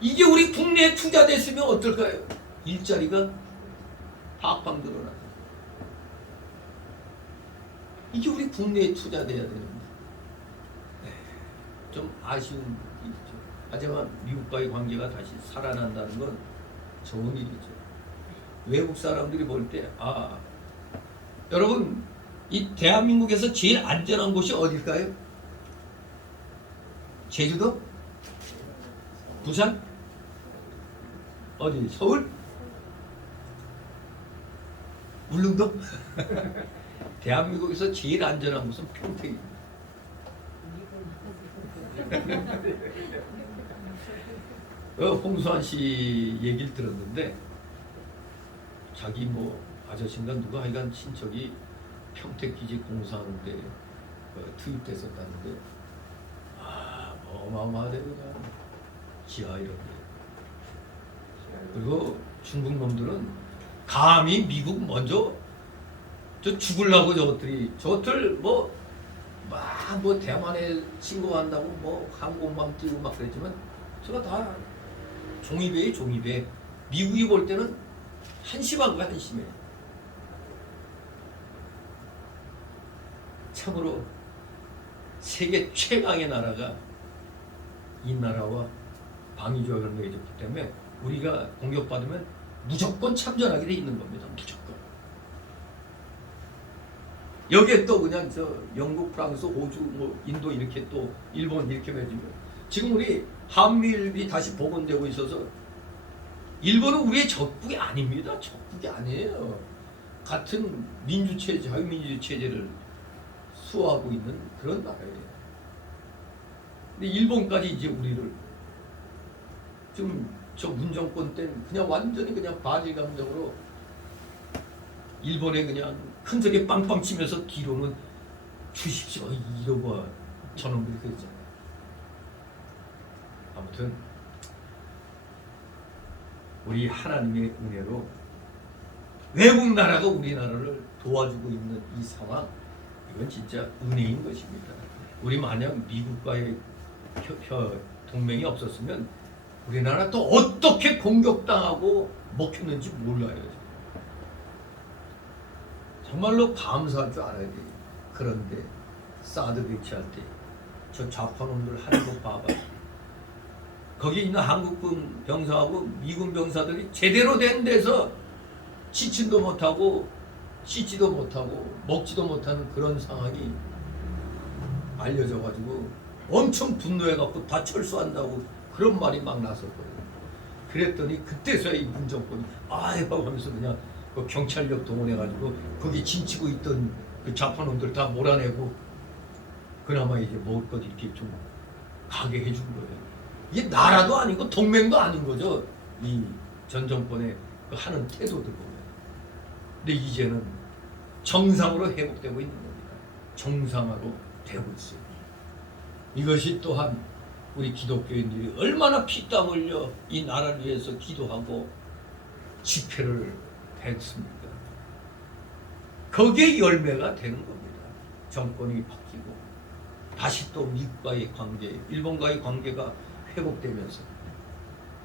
이게 우리 국내에 투자됐으면 어떨까요? 일자리가 팍팍 늘어나고 이게 우리 국내에 투자돼야 되는데 좀 아쉬운 일이죠. 하지만 미국과의 관계가 다시 살아난다는 건 좋은 일이죠. 외국 사람들이 볼 때 여러분 이 대한민국에서 제일 안전한 곳이 어딜까요? 제주도? 부산? 어디? 서울? 울릉도? 대한민국에서 제일 안전한 곳은 평택입니다. 홍수환 씨 얘기를 들었는데 자기 뭐 아저씨인가 누가 하여간 친척이 평택기지 공사하는데 투입됐었다는데 어마어마하대 그냥 지하 이런데. 그리고 중국 놈들은 감히 미국 먼저 저 죽으려고 저것들 뭐 대만에 신고한다고 뭐 항공망 띄고 막 그랬지만 저거 다 종이배에 종이배. 미국이 볼 때는 한심한 거야 한심해. 참으로 세계 최강의 나라가 이 나라와 방위조약을 맺었기 때문에 우리가 공격받으면 무조건 참전하게 돼 있는 겁니다. 무조건. 여기에 또 그냥 영국, 프랑스, 호주, 뭐 인도 이렇게 또 일본 이렇게 맺으면 지금 우리 한미일이 다시 복원되고 있어서 일본은 우리의 적국이 아닙니다. 적국이 아니에요. 같은 민주체제, 자유민주 체제를 수호하고 있는 그런 나라예요. 근데 일본까지 이제 우리를 지금 저 문정권 때는 그냥 완전히 그냥 반일 감정으로 일본에 그냥 큰 소리 빵빵 치면서 뒤로는 주십시오 이러고 저놈들이 그랬잖아요. 아무튼 우리 하나님의 은혜로 외국 나라가 우리나라를 도와주고 있는 이 상황, 이건 진짜 은혜인 것입니다. 우리 만약 미국과의 동맹이 없었으면 우리나라 또 어떻게 공격당하고 먹혔는지 몰라요. 정말로 감사할 줄 알아야 돼요. 그런데 사드 배치할 때 저 좌파놈들 하는 거 봐봐. 거기 있는 한국군 병사하고 미군 병사들이 제대로 된 데서 지침도 못하고 씻지도 못하고 먹지도 못하는 그런 상황이 알려져가지고 엄청 분노해갖고 다 철수한다고 그런 말이 막 났었거든요. 그랬더니 그때서야 이 문정권이 하면서 그냥 그 경찰력 동원해가지고 거기 짐치고 있던 그 좌파놈들 다 몰아내고 그나마 이제 먹을 것 이렇게 좀 가게 해준 거예요. 이게 나라도 아니고 동맹도 아닌 거죠. 이 전 정권의 그 하는 태도들 보면. 근데 이제는 정상으로 회복되고 있는 겁니다. 정상화로 되고 있어요. 이것이 또한 우리 기독교인들이 얼마나 피땀 흘려 이 나라를 위해서 기도하고 집회를 했습니까? 거기에 열매가 되는 겁니다. 정권이 바뀌고 다시 또 미국과의 관계, 일본과의 관계가 회복되면서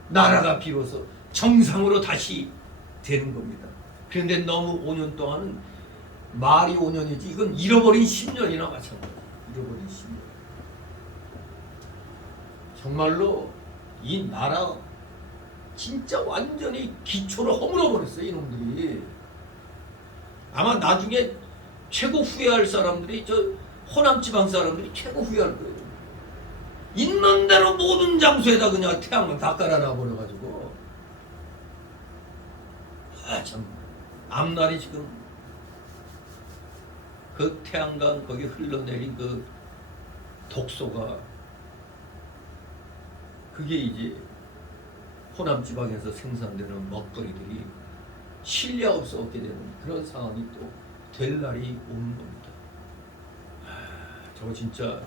나라가 비로소 정상으로 다시 되는 겁니다. 그런데 너무 5년 동안은 말이 5년이지 이건 잃어버린 10년이나 마찬가지예요. 잃어버린 10년. 정말로 이 나라 진짜 완전히 기초를 허물어 버렸어요. 이놈들이. 아마 나중에 최고 후회할 사람들이 저 호남 지방 사람들이 최고 후회할 거예요. 있는 대로 모든 장소에다 그냥 태양광 다 깔아놔 버려가지고 참 앞날이 지금 그 태양광 거기 흘러내린 그 독소가 그게 이제 호남 지방에서 생산되는 먹거리들이 실내 없어 없게 되는 그런 상황이 또 될 날이 오는 겁니다. 저거 진짜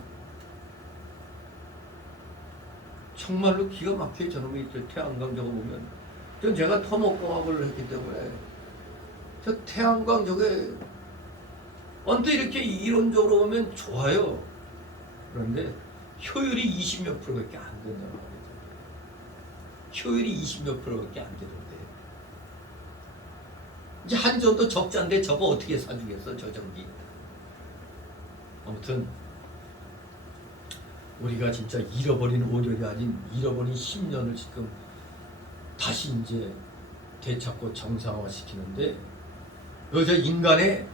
정말로 기가 막히게 저놈이 태양광 저거 보면 전 제가 토목공학을 했기 때문에 저 태양광 저게 언뜻 이렇게 이론적으로 보면 좋아요. 그런데 효율이 20몇 %밖에 안 된다는 말이죠. 효율이 20몇 %밖에 안 되는데 이제 한전도 적자인데 저거 어떻게 사주겠어 저 전기. 아무튼 우리가 진짜 잃어버린 5년이 아닌 잃어버린 10년을 지금 다시 이제 되찾고 정상화시키는데 여자 인간의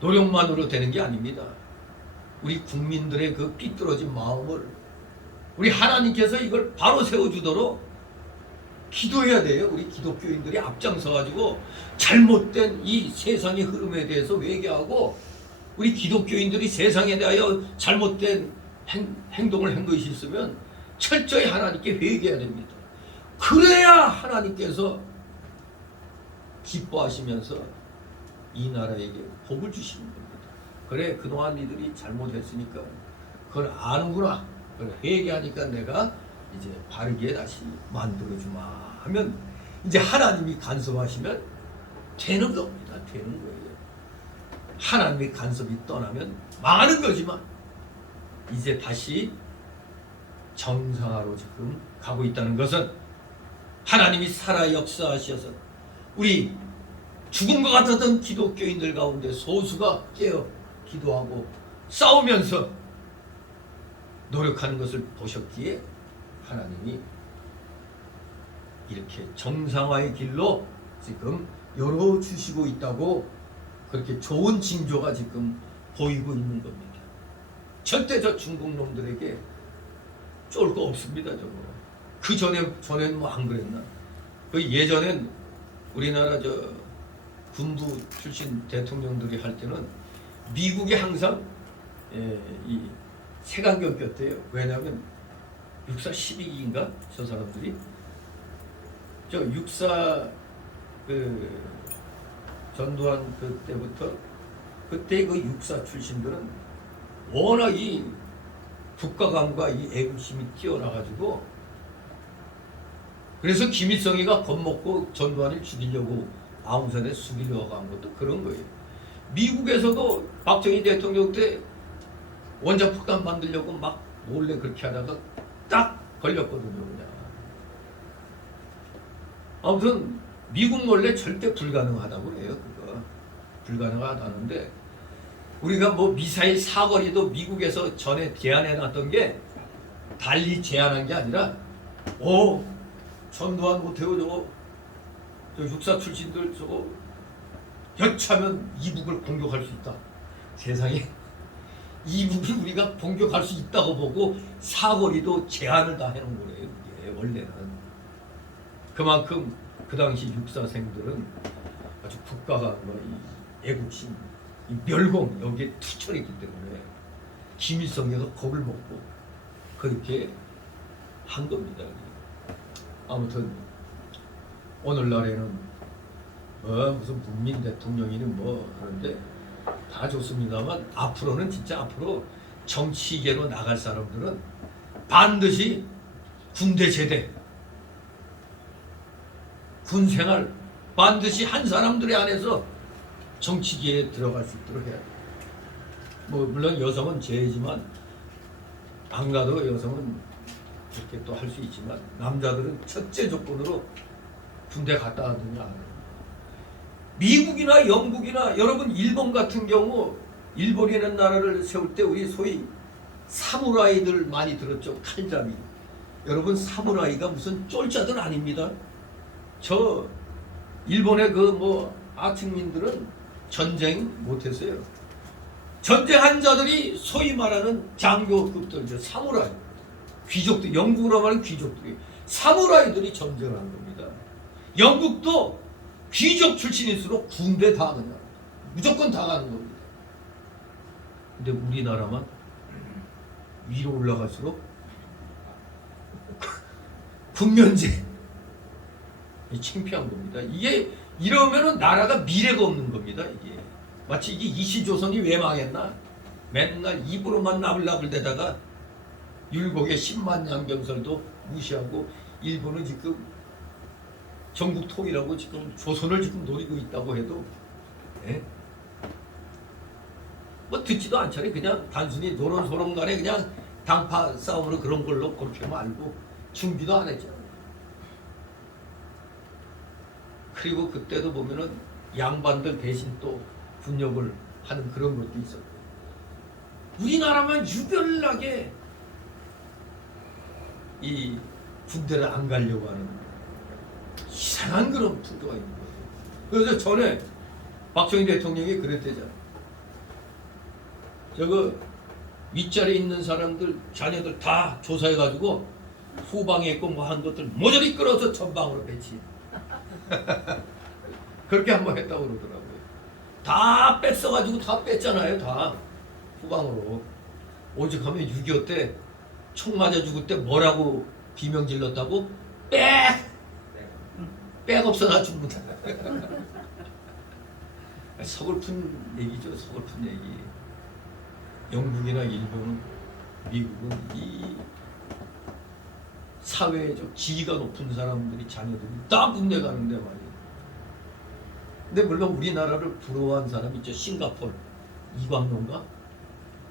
노력만으로 되는 게 아닙니다. 우리 국민들의 그 삐뚤어진 마음을 우리 하나님께서 이걸 바로 세워주도록 기도해야 돼요. 우리 기독교인들이 앞장서 가지고 잘못된 이 세상의 흐름에 대해서 회개하고 우리 기독교인들이 세상에 대하여 잘못된 행동을 한 것이 있으면 철저히 하나님께 회개해야 됩니다. 그래야 하나님께서 기뻐하시면서 이 나라에게 복을 주시는 겁니다. 그래 그동안 니들이 잘못했으니까 그걸 아는구나. 그걸 회개하니까 내가 이제 바르게 다시 만들어주마 하면 이제 하나님이 간섭하시면 되는 겁니다. 되는 거예요. 하나님의 간섭이 떠나면 망하는 거지만 이제 다시 정상화로 지금 가고 있다는 것은 하나님이 살아 역사하셔서 우리 죽은 것 같았던 기독교인들 가운데 소수가 깨어 기도하고 싸우면서 노력하는 것을 보셨기에 하나님이 이렇게 정상화의 길로 지금 열어주시고 있다고 그렇게 좋은 징조가 지금 보이고 있는 겁니다. 절대 저 중국 놈들에게 쫄 거 없습니다. 저거. 그 전에는 뭐 안 그랬나? 그 예전엔 우리나라 저 군부 출신 대통령들이 할 때는 미국이 항상 이 색안경 꼈대요. 왜냐하면 육사 12기인가 저 사람들이 저 육사 그 전두환 그때부터 그때 그 육사 출신들은 워낙 이 국가감과 이 애국심이 뛰어나가지고 그래서 김일성이가 겁먹고 전두환을 죽이려고 아웅산에 죽이려고 한 것도 그런 거예요. 미국에서도 박정희 대통령 때 원자 폭탄 만들려고 막 몰래 그렇게 하다가 딱 걸렸거든요. 그냥. 아무튼 미국 몰래 절대 불가능하다고 해요. 그거 불가능하다는데 우리가 뭐 미사일 사거리도 미국에서 전에 제안해 놨던 게 달리 제안한 게 아니라 전두환 못해요 저거 저 육사 출신들 저거 여차면 이북을 공격할 수 있다. 세상에 이북을 우리가 공격할 수 있다고 보고 사거리도 제한을 다 해놓은 거예요. 이게 원래는 그만큼 그 당시 육사생들은 아주 국가가 이 애국심, 이 멸공 여기에 투철했기 때문에 김일성이가 겁을 먹고 그렇게 한 겁니다. 아무튼 오늘날에는 무슨 국민 대통령이니 뭐 그런데 다 좋습니다만 앞으로는 진짜 앞으로 정치계로 나갈 사람들은 반드시 군대 제대 군생활 반드시 한 사람들의 안에서 정치계에 들어갈 수 있도록 해야 돼. 뭐 물론 여성은 제외지만 안 가도 여성은 이렇게 또 할 수 있지만 남자들은 첫째 조건으로 군대 갔다 왔느냐 안 와요. 미국이나 영국이나 여러분 일본 같은 경우 일본이라는 나라를 세울 때 우리 소위 사무라이들 많이 들었죠. 칼잡이. 여러분 사무라이가 무슨 쫄자들 아닙니다. 저 일본의 그 뭐 아층민들은 전쟁 못했어요. 전쟁한 자들이 소위 말하는 장교급들, 사무라이, 귀족들, 영국으로 말하는 귀족들이 사무라이들이 전쟁을 한 겁니다. 영국도 귀족 출신일수록 군대 다 그냥 무조건 다 가는 겁니다. 근데 우리나라만 위로 올라갈수록 군면제 창피한 겁니다. 이게 이러면은 나라가 미래가 없는 겁니다. 이게 마치 이게 이시조선이 왜 망했나? 맨날 입으로만 나불나불대다가 율곡의 10만 양병설도 무시하고 일본은 지금 전국 통일하고 지금 조선을 지금 노리고 있다고 해도 뭐 듣지도 않잖아요. 그냥 단순히 노론소론 간에 그냥 당파 싸움으로 그런 걸로 그렇게 말고 준비도 안 했잖아요. 그리고 그때도 보면은 양반들 대신 또 군역을 하는 그런 것도 있었고 우리나라만 유별나게 이 군대를 안 가려고 하는 이상한 그런 풍조가 있는 거예요. 그래서 전에 박정희 대통령이 그랬대잖아요. 저거 윗자리에 있는 사람들 자녀들 다 조사해가지고 후방에 있고 뭐 한 것들 모조리 끌어서 전방으로 배치. 그렇게 한번 했다고 그러더라고요. 다 뺐어가지고 다 뺐잖아요. 다 후방으로. 오죽하면 6.25 때 총 맞아 죽을 때 뭐라고 비명 질렀다고? 빽 없어 나 죽는다. 서글픈 얘기죠. 서글픈 얘기. 영국이나 일본, 미국은 이 사회적 지위가 높은 사람들이 자녀들이 다 군대 가는데 말이에요. 근데 물론 우리나라를 부러워한 사람 있죠. 싱가포르 이광용가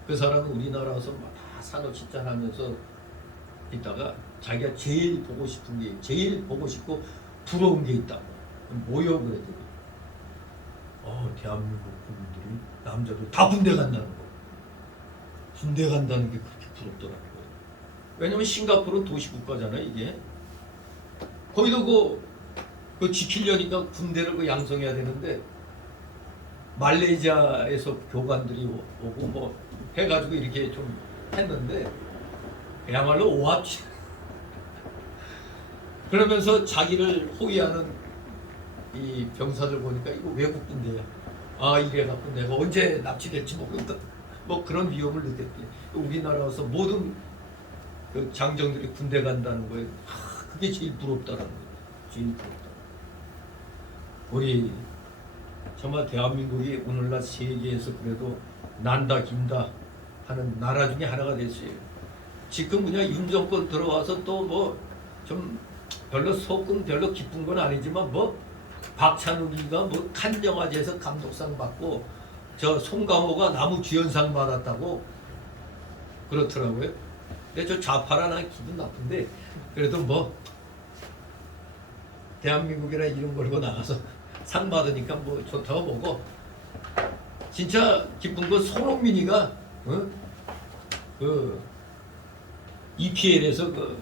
그 사람은 우리나라 와서 막 다 산업 식단하면서 있다가 자기가 제일 보고 싶은 게 제일 보고 싶고 부러운 게 있다고 뭐요 그랬더니 대한민국 국민들이 남자들 다 군대 간다는 거. 군대 간다는 게 그렇게 부럽더라고요. 왜냐면 싱가포르는 도시국가잖아요 이게. 거기도 그 지키려니까 군대를 그 양성해야 되는데 말레이시아에서 교관들이 오고 뭐 해가지고 이렇게 좀 했는데 그야말로 오합지. 그러면서 자기를 호위하는 이 병사들 보니까 이거 외국 군대야. 이래갖고 내가 언제 납치될지 모르겠다. 뭐 그런 위험을 느꼈대. 우리나라 와서 모든 그 장정들이 군대 간다는 거에 그게 제일 부럽다라는 거예요. 제일 부럽다. 우리 정말 대한민국이 오늘날 세계에서 그래도 난다 긴다 하는 나라 중에 하나가 됐어요. 지금 그냥 윤 정권 들어와서 또 뭐 좀 별로 속은 별로 기쁜 건 아니지만 뭐 박찬욱이가 뭐 칸 영화제에서 감독상 받고 저 송강호가 나무주연상 받았다고 그렇더라고요. 근데 저 좌파라 난 기분 나쁜데 그래도 뭐 대한민국이라 이름 걸고 나가서 상 받으니까 뭐 좋다고 보고 진짜 기쁜 건 손흥민이가 그 EPL에서 그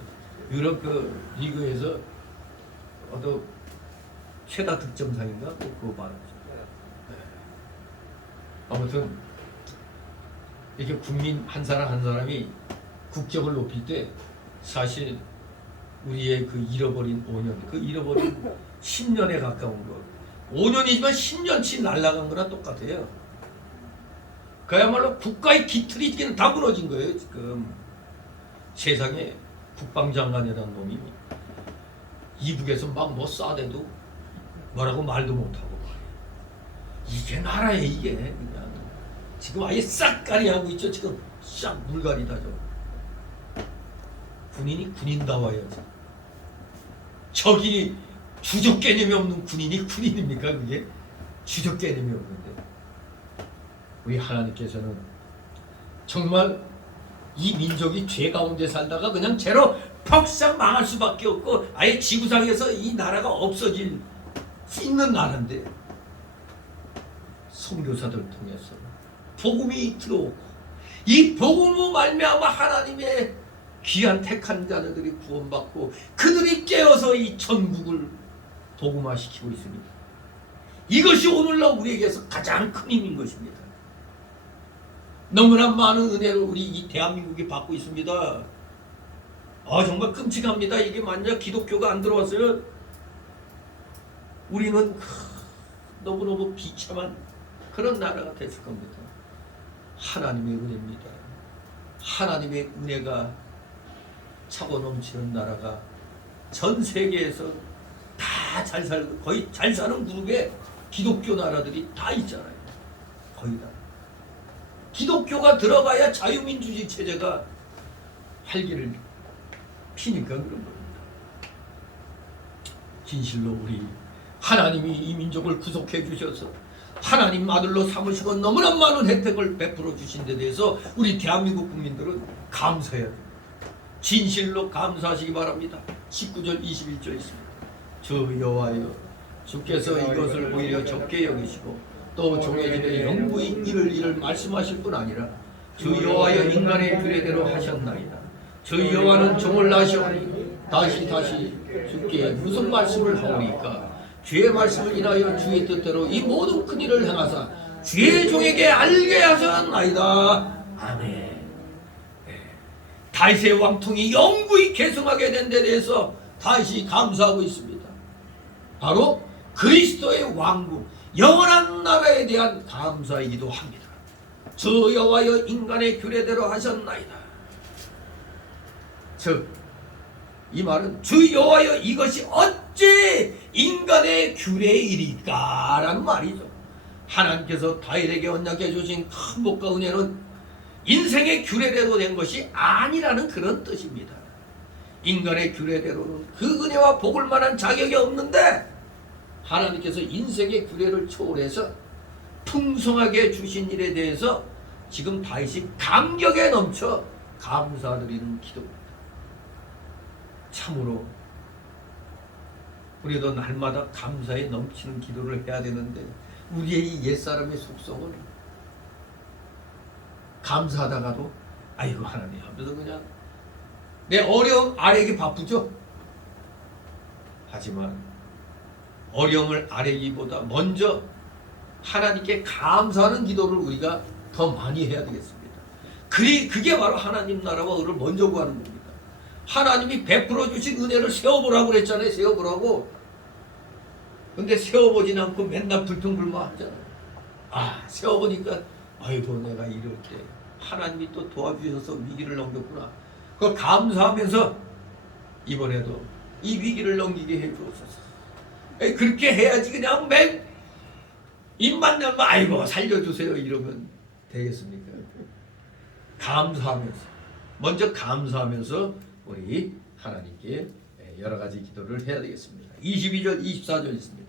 유럽 그 리그에서 어떤 최다 득점상인가 그거 받았죠. 아무튼 이렇게 국민 한 사람 한 사람이 국격을 높일 때 사실 우리의 그 잃어버린 5년, 그 잃어버린 10년에 가까운 거 5년이지만 10년치 날아간 거랑 똑같아요. 그야말로 국가의 기틀이 지금 다 무너진 거예요. 지금 세상에 국방장관이라는 놈이 이북에서 막 뭐 쏴대도 뭐라고 말도 못하고 이게 나라에 이게 그냥 지금 아예 싹가리 하고 있죠. 지금 싹 물갈이다죠. 군인이 군인다워야지. 적이 주적 개념이 없는 군인이 군인입니까? 그게 주적 개념이 없는데 우리 하나님께서는 정말 이 민족이 죄 가운데 살다가 그냥 죄로 퍽싹 망할 수밖에 없고 아예 지구상에서 이 나라가 없어질 수 있는 나라인데 선교사들 통해서 복음이 들어오고 이 복음으로 말미암아 하나님의 귀한 택한 자들이 구원받고 그들이 깨어서 이 전국을 복음화시키고 있습니다. 이것이 오늘날 우리에게서 가장 큰 힘인 것입니다. 너무나 많은 은혜를 우리 이 대한민국이 받고 있습니다. 정말 끔찍합니다. 이게 만약 기독교가 안 들어왔으면 우리는 너무너무 비참한 그런 나라가 됐을 겁니다. 하나님의 은혜입니다. 하나님의 은혜가 차고 넘치는 나라가 전 세계에서 다 잘 살고 거의 잘 사는 그룹에 기독교 나라들이 다 있잖아요. 거의 다. 기독교가 들어가야 자유민주주의 체제가 활기를 피니까 그런 겁니다. 진실로 우리 하나님이 이 민족을 구속해 주셔서 하나님 아들로 삼으시고 너무나 많은 혜택을 베풀어 주신 데 대해서 우리 대한민국 국민들은 감사해야 됩니다. 진실로 감사하시기 바랍니다. 19절 21절 있습니다. 주 여호와여 주께서 이것을 오히려 적게 여기시고 또 종의 집에 영구히 이를 말씀하실 뿐 아니라 주 여호와여 인간의 규례대로 하셨나이다. 주 여호와는 종을 낳으시오니 다시 주께 무슨 말씀을 하오리까? 주의 말씀을 인하여 주의 뜻대로 이 모든 큰 일을 행하사 주의 종에게 알게 하셨나이다. 아멘. 다윗의 왕통이 영구히 계승하게 된 데 대해서 다윗이 감사하고 있습니다. 바로 그리스도의 왕국, 영원한 나라에 대한 감사이기도 합니다. 주 여호와여 인간의 규례대로 하셨나이다. 즉, 이 말은 주 여호와여 이것이 어찌 인간의 규례일까? 라는 말이죠. 하나님께서 다윗에게 언약해 주신 큰 복과 은혜는 인생의 규례대로 된 것이 아니라는 그런 뜻입니다. 인간의 규례대로는 그 은혜와 복을 만한 자격이 없는데 하나님께서 인생의 규례를 초월해서 풍성하게 주신 일에 대해서 지금 다윗이 감격에 넘쳐 감사드리는 기도입니다. 참으로 우리도 날마다 감사에 넘치는 기도를 해야 되는데 우리의 이 옛사람의 속성은 감사하다가도 아이고 하나님 하면서 그냥 내 어려움 아뢰기 바쁘죠. 하지만 어려움을 아뢰기보다 먼저 하나님께 감사하는 기도를 우리가 더 많이 해야 되겠습니다. 그게 바로 하나님 나라와 의를 먼저 구하는 겁니다. 하나님이 베풀어 주신 은혜를 세워보라고 그랬잖아요. 세워보라고. 근데 세워보진 않고 맨날 불평불만 하잖아요. 세워보니까 아이고 내가 이럴 때 하나님이 또 도와주셔서 위기를 넘겼구나. 그걸 감사하면서 이번에도 이 위기를 넘기게 해주옵소서. 그렇게 해야지 그냥 맨 입만 열면 아이고 살려주세요 이러면 되겠습니까? 감사하면서 먼저 감사하면서 우리 하나님께 여러 가지 기도를 해야 되겠습니다. 22절 24절 있습니다.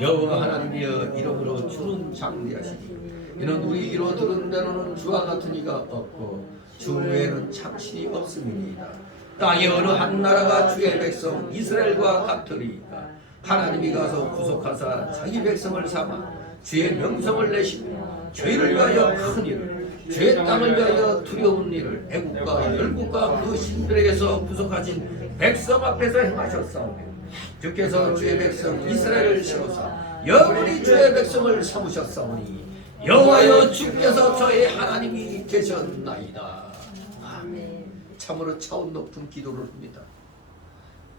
여호와 하나님이여 이름으로 주는 장대하시니 이는 우리 귀로 들은 대로는 주와 같은 이가 없고 주 외에는 참신이 없음이니이다. 땅의 어느 한 나라가 주의 백성 이스라엘과 같으리이까 하나님이 가서 구속하사 자기 백성을 삼아 주의 명성을 내시고 죄를 위하여 큰 일을 죄의 땅을 위하여 두려운 일을 애국과 열국과 그 신들에게서 구속하신 백성 앞에서 행하셨사오며 주께서 주의 백성 이스라엘을 세우사 영원히 주의 백성을 삼으셨사오니 여호와여 주께서 저의 하나님이 되셨나이다. 아멘. 참으로 차원 높은 기도를 합니다.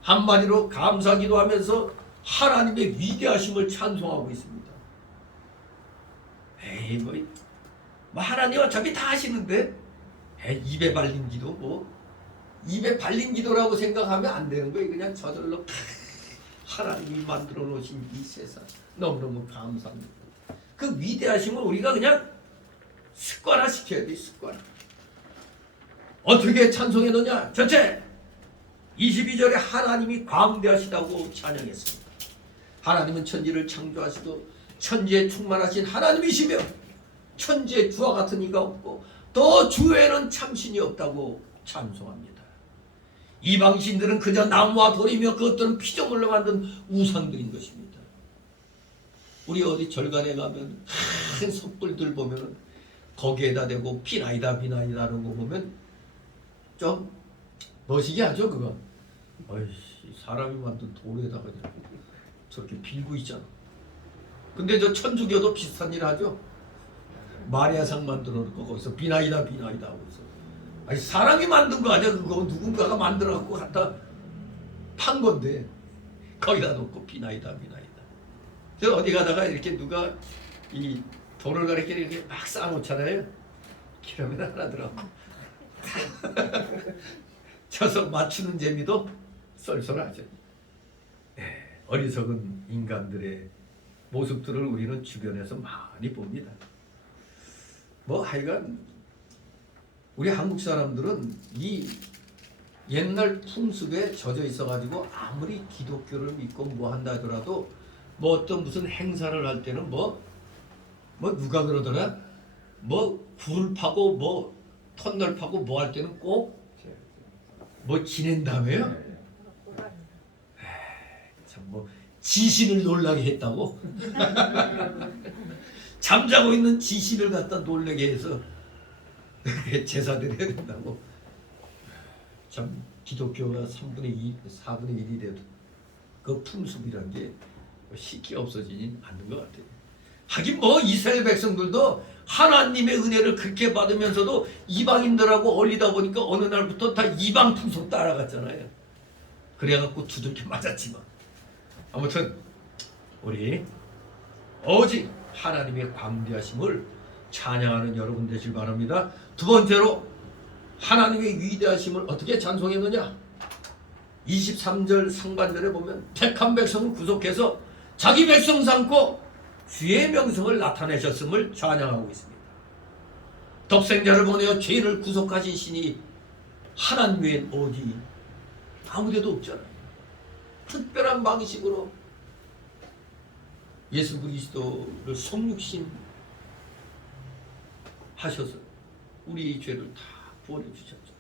한마디로 감사 기도하면서 하나님의 위대하심을 찬송하고 있습니다. 에이 뭐 하나님 어차피 다 하시는데 입에 발린 기도 입에 발린 기도라고 생각하면 안 되는 거예요. 그냥 저절로 하나님이 만들어 놓으신 이 세상 너무너무 감사합니다. 그 위대하심을 우리가 그냥 습관화 시켜야 돼. 습관. 어떻게 찬송해 놓냐? 전체 22절에 하나님이 광대하시다고 찬양했습니다. 하나님은 천지를 창조하시고 천지에 충만하신 하나님이시며 천지에 주와 같은 이가 없고 또 주 외에는 참신이 없다고 찬송합니다. 이방신들은 그저 나무와 돌이며 그것들은 피조물로 만든 우상들인 것입니다. 우리 어디 절간에 가면 큰 촛불들 보면 거기에다 대고 비나이다 비나이다라는 거 보면 좀 멋있게 하죠. 그거 사람이 만든 돌에다가 저렇게 빌고 있잖아. 근데 저 천주교도 비슷한 일 하죠. 마리아상 만들어 놓고 거기서 비나이다 비나이다 하고 있어. 아니 사람이 만든 거 아니야. 그거 누군가가 만들어 갖고 갖다 판 건데 거기다 놓고 비나이다 비나이다. 저 어디 가다가 이렇게 누가 이 돌을 이렇게 막 쌓아놓잖아요. 그러면 하나 들어가고 쳐서 맞추는 재미도 쏠쏠하죠. 어리석은 인간들의 모습들을 우리는 주변에서 많이 봅니다. 하여간 우리 한국 사람들은 이 옛날 풍습에 젖어 있어가지고 아무리 기독교를 믿고 한다 하더라도 어떤 무슨 행사를 할 때는 누가 그러더라? 굴 파고 터널 파고 할 때는 꼭 지낸다며요? 참 지신을 놀라게 했다고? 잠자고 있는 지신을 갖다 놀라게 해서 그렇게 제사 드려야 된다고. 참 기독교가 3분의 2, 4분의 1이 돼도 그 풍습이란 게 쉽게 없어지진 않는 것 같아요. 하긴 뭐 이스라엘 백성들도 하나님의 은혜를 그렇게 받으면서도 이방인들하고 어울리다 보니까 어느 날부터 다 이방 풍속 따라갔잖아요. 그래갖고 두들겨 맞았지만 아무튼 우리 오직 하나님의 광대하심을 찬양하는 여러분 되실 바랍니다. 두 번째로 하나님의 위대하심을 어떻게 찬송했느냐? 23절 상반절에 보면 택한 백성을 구속해서 자기 백성 삼고 주의 명성을 나타내셨음을 찬양하고 있습니다. 독생자를 보내어 죄인을 구속하신 신이 하나님 외엔 어디 아무데도 없잖아요. 특별한 방식으로 예수 그리스도를 성육신 하셔서 우리 죄를 다 구원해 주셨잖아요.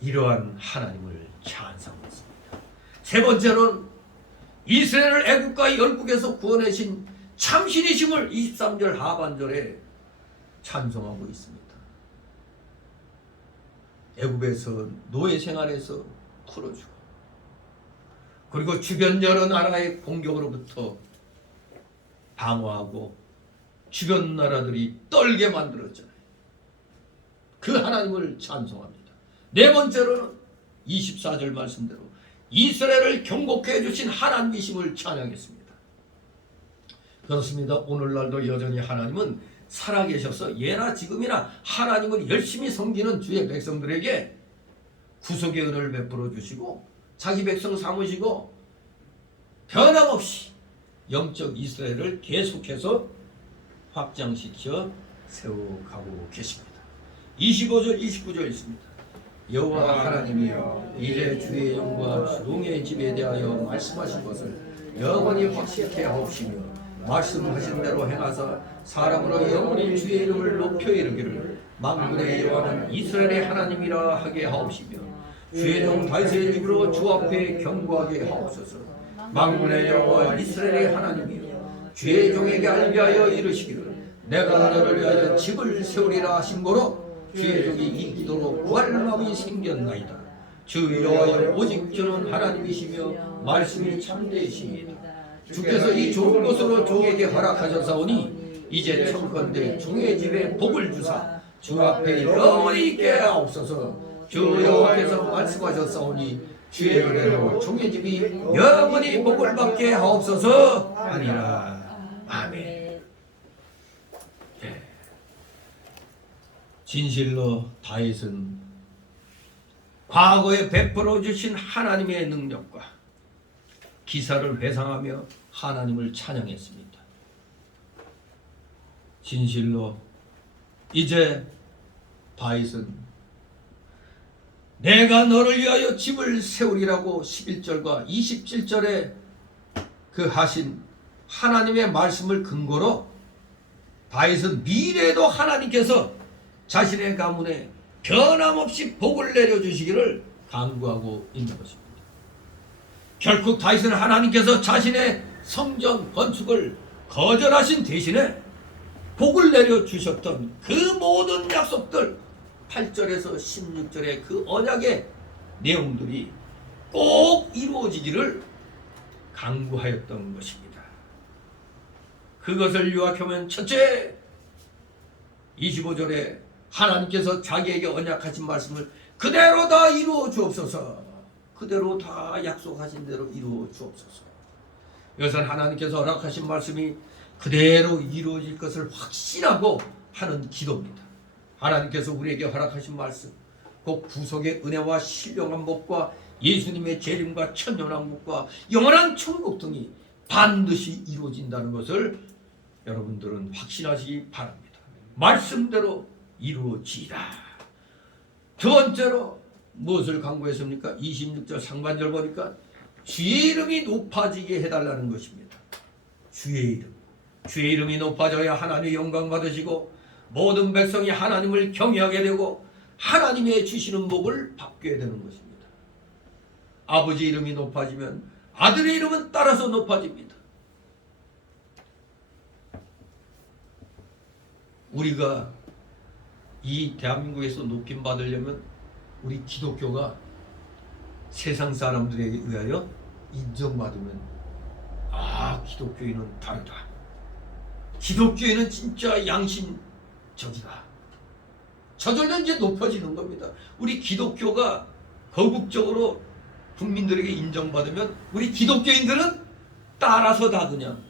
이러한 하나님을 찬송했습니다. 세 번째로는 이스라엘을 애국과 열국에서 구원하신 참신이심을 23절 하반절에 찬송하고 있습니다. 애국에서 노예 생활에서 풀어주고 그리고 주변 여러 나라의 공격으로부터 방어하고 주변 나라들이 떨게 만들었잖아요. 그 하나님을 찬송합니다. 네 번째로는 24절 말씀대로 이스라엘을 경고케 해주신 하나님이심을 찬양했습니다. 그렇습니다. 오늘날도 여전히 하나님은 살아계셔서 예나 지금이나 하나님을 열심히 섬기는 주의 백성들에게 구속의 은혜를 베풀어 주시고 자기 백성 삼으시고 변함없이 영적 이스라엘을 계속해서 확장시켜 세워가고 계십니다. 25절 29절 있습니다. 여호와 하나님이여 이제 주의 영과 종의 집에 대하여 말씀하신 것을 영원히 확실케 하옵시며 말씀하신 대로 행하사 사람으로 영원히 주의 이름을 높여 이르기를 만군의 여호와는 이스라엘의 하나님이라 하게 하옵시며 주의 종 다윗의 입으로 주 앞에 경고하게 하옵소서. 만군의 여호와 이스라엘의 하나님이여 주의 종에게 알게 이르시기를 내가 너를 위하여 집을 세우리라 하신 거로 주의 종이 이 기도로 구할 마음이 생겼나이다. 주 여호와여 오직 주는 하나님이시며 말씀이 참되시니이다. 주께서 이 좋은 것으로 종에게 허락하셨사오니 이제 청컨대 종의 집에 복을 주사 주 앞에 영원히 있게 하옵소서. 주 여호와께서 말씀하셨사오니 주의 은혜로 종의 집이 영원히 복을 받게 하옵소서 하니라. 아멘. 진실로 다윗은 과거에 베풀어 주신 하나님의 능력과 기사를 회상하며 하나님을 찬양했습니다. 진실로 이제 다윗은 내가 너를 위하여 집을 세우리라고 11절과 27절에 그 하신 하나님의 말씀을 근거로 다윗은 미래에도 하나님께서 자신의 가문에 변함없이 복을 내려주시기를 간구하고 있는 것입니다. 결국 다윗은 하나님께서 자신의 성전 건축을 거절하신 대신에 복을 내려주셨던 그 모든 약속들 8절에서 16절의 그 언약의 내용들이 꼭 이루어지기를 간구하였던 것입니다. 그것을 요약하면 첫째 25절에 하나님께서 자기에게 언약하신 말씀을 그대로 다 이루어 주옵소서. 그대로 다 약속하신 대로 이루어 주옵소서. 이것은 하나님께서 허락하신 말씀이 그대로 이루어질 것을 확신하고 하는 기도입니다. 하나님께서 우리에게 허락하신 말씀 곧 구속의 은혜와 신령한 복과 예수님의 재림과 천년왕국과 영원한 천국 등이 반드시 이루어진다는 것을 여러분들은 확신하시기 바랍니다. 말씀대로 이루어지리라. 두 번째로 무엇을 간구했습니까? 26절 상반절 보니까 주의 이름이 높아지게 해달라는 것입니다. 주의 이름. 주의 이름이 높아져야 하나님의 영광 받으시고 모든 백성이 하나님을 경외하게 되고 하나님의 주시는 복을 받게 되는 것입니다. 아버지 이름이 높아지면 아들의 이름은 따라서 높아집니다. 우리가 이 대한민국에서 높임 받으려면 우리 기독교가 세상 사람들에 의하여 인정받으면 기독교인은 다르다. 기독교인은 진짜 양심적이다. 저절로 이제 높아지는 겁니다. 우리 기독교가 거국적으로 국민들에게 인정받으면 우리 기독교인들은 따라서 다 그냥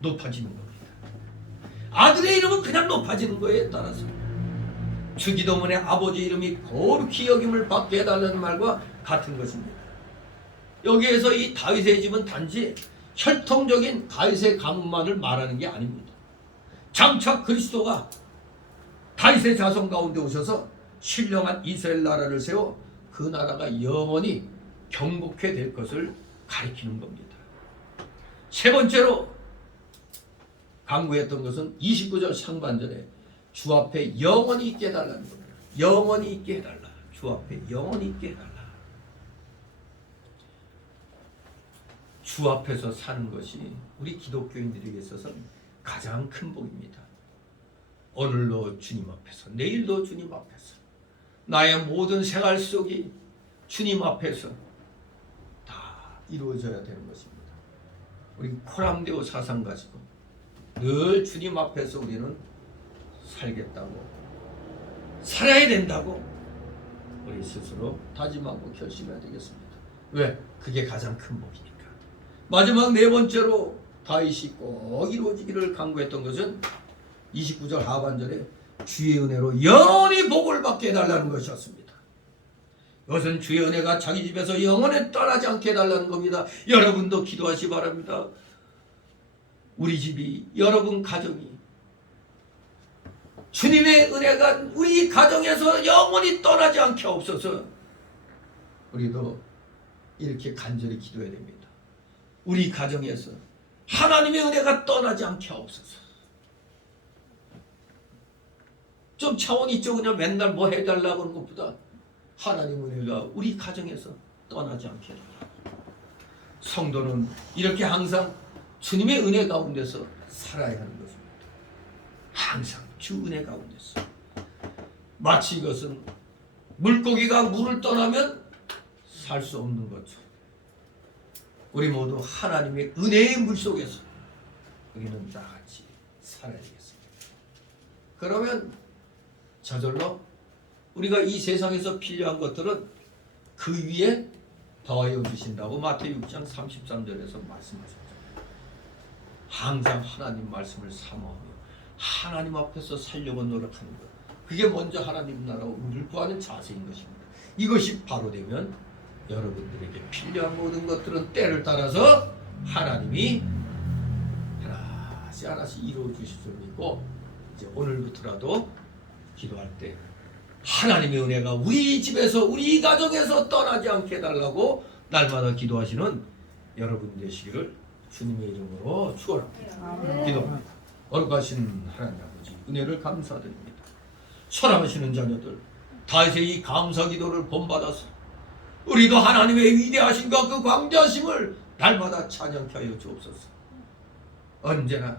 높아지는 겁니다. 아들의 이름은 그냥 높아지는 거예요. 따라서 주기도문의 아버지 이름이 거룩히 여김을 받게 해달라는 말과 같은 것입니다. 여기에서 이 다윗의 집은 단지 혈통적인 다윗의 가문만을 말하는 게 아닙니다. 장차 그리스도가 다윗의 자손 가운데 오셔서 신령한 이스라엘 나라를 세워 그 나라가 영원히 경복해 될 것을 가리키는 겁니다. 세 번째로 강구했던 것은 29절 상반절에 주 앞에 영원히 있게 해달라는 겁니다. 영원히 있게 해달라. 주 앞에 영원히 있게 해달라. 주 앞에서 사는 것이 우리 기독교인들에게 있어서는 가장 큰 복입니다. 오늘도 주님 앞에서, 내일도 주님 앞에서, 나의 모든 생활 속이 주님 앞에서 다 이루어져야 되는 것입니다. 우리 코람데오 사상 가지고 늘 주님 앞에서 우리는 살겠다고, 살아야 된다고 우리 스스로 다짐하고 결심해야 되겠습니다. 왜? 그게 가장 큰 복이니까. 마지막 네 번째로 다윗이 꼭 이루어지기를 간구했던 것은 29절 하반절에 주의 은혜로 영원히 복을 받게 해달라는 것이었습니다. 이것은 주의 은혜가 자기 집에서 영원히 떠나지 않게 해달라는 겁니다. 여러분도 기도하시 바랍니다. 우리 집이, 여러분 가정이 주님의 은혜가 우리 가정에서 영원히 떠나지 않게 없어서 우리도 이렇게 간절히 기도해야 됩니다. 우리 가정에서 하나님의 은혜가 떠나지 않게 없어서. 좀 차원이 있죠. 그냥 맨날 뭐 해달라고 하는 것보다 하나님 은혜가 우리 가정에서 떠나지 않게 해달라. 성도는 이렇게 항상 주님의 은혜 가운데서 살아야 하는 것입니다. 항상 주 은혜 가운데서. 마치 이것은 물고기가 물을 떠나면 살 수 없는 것처럼 우리 모두 하나님의 은혜의 물속에서 우리는 나같이 살아야 되겠습니다. 그러면 저절로 우리가 이 세상에서 필요한 것들은 그 위에 더하여 주신다고 마태복음 6장 33절에서 말씀하셨죠. 항상 하나님 말씀을 사모하며 하나님 앞에서 살려고 노력하는 것, 그게 먼저 하나님 나라와 우리를 구하는 자세인 것입니다. 이것이 바로 되면 여러분들에게 필요한 모든 것들은 때를 따라서 하나님이 하나씩 하나씩 이루어 주실 줄 믿고, 이제 오늘부터라도 기도할 때 하나님의 은혜가 우리 집에서, 우리 가정에서 떠나지 않게 해달라고 날마다 기도하시는 여러분 되시기를 주님의 이름으로 축원합니다. 기도합니다. 거룩하신 하나님 아버지, 은혜를 감사드립니다. 사랑하시는 자녀들, 다윗의 이 감사 기도를 본받아서 우리도 하나님의 위대하심과 그 광대하심을 날마다 찬양케 하여 주옵소서. 언제나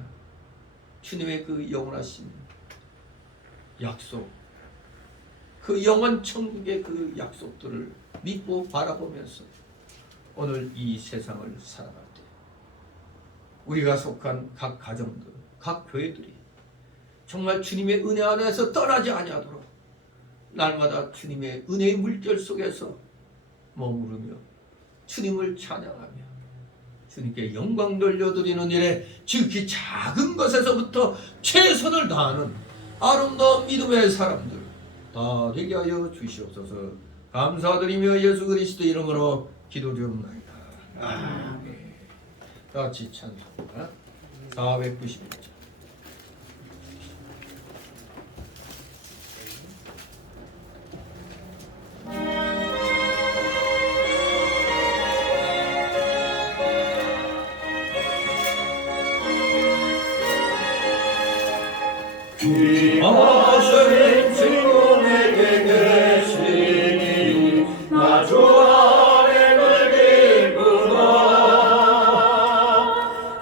주님의 그 영원하신 약속, 그 영원 천국의 그 약속들을 믿고 바라보면서 오늘 이 세상을 살아갈 때 우리가 속한 각 가정들, 각 교회들이 정말 주님의 은혜 안에서 떠나지 아니하도록 날마다 주님의 은혜의 물결 속에서 머무르며 주님을 찬양하며 주님께 영광 돌려드리는 일에 지극히 작은 것에서부터 최선을 다하는 아름다운 믿음의 사람들 다 되게 하여 주시옵소서. 감사드리며 예수 그리스도 이름으로 기도드립니다. 아멘. 다 같이 찬송합니다. 491절. 귀하신 주님에게 계시니 나 주 안에 늘 기쁘다.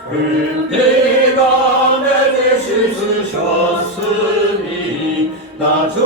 그대가 내게 씻으셨으니 나 주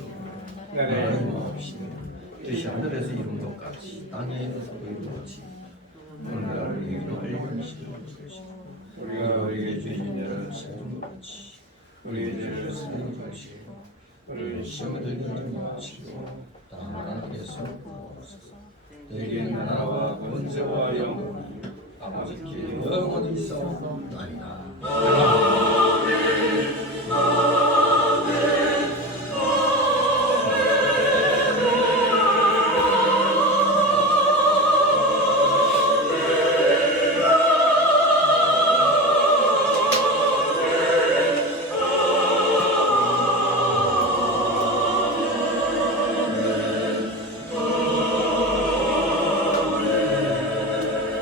주시옵소서. 네. 마옵시고 뜻이 하늘에서 이룬 것 같이 땅에서 이룬 것이 오늘 우리에게 알려주시옵 것이고 우리가 우리에게 주신 죄를 죄를 사는 것 같이 우리의 죄를 사는 것 것이고 우리 시험을 들게 하지 마시고 다만 예수 없소서. 내게 나라와 권세와 영광이 아버지께 영원히 있사옵나이다. 아멘.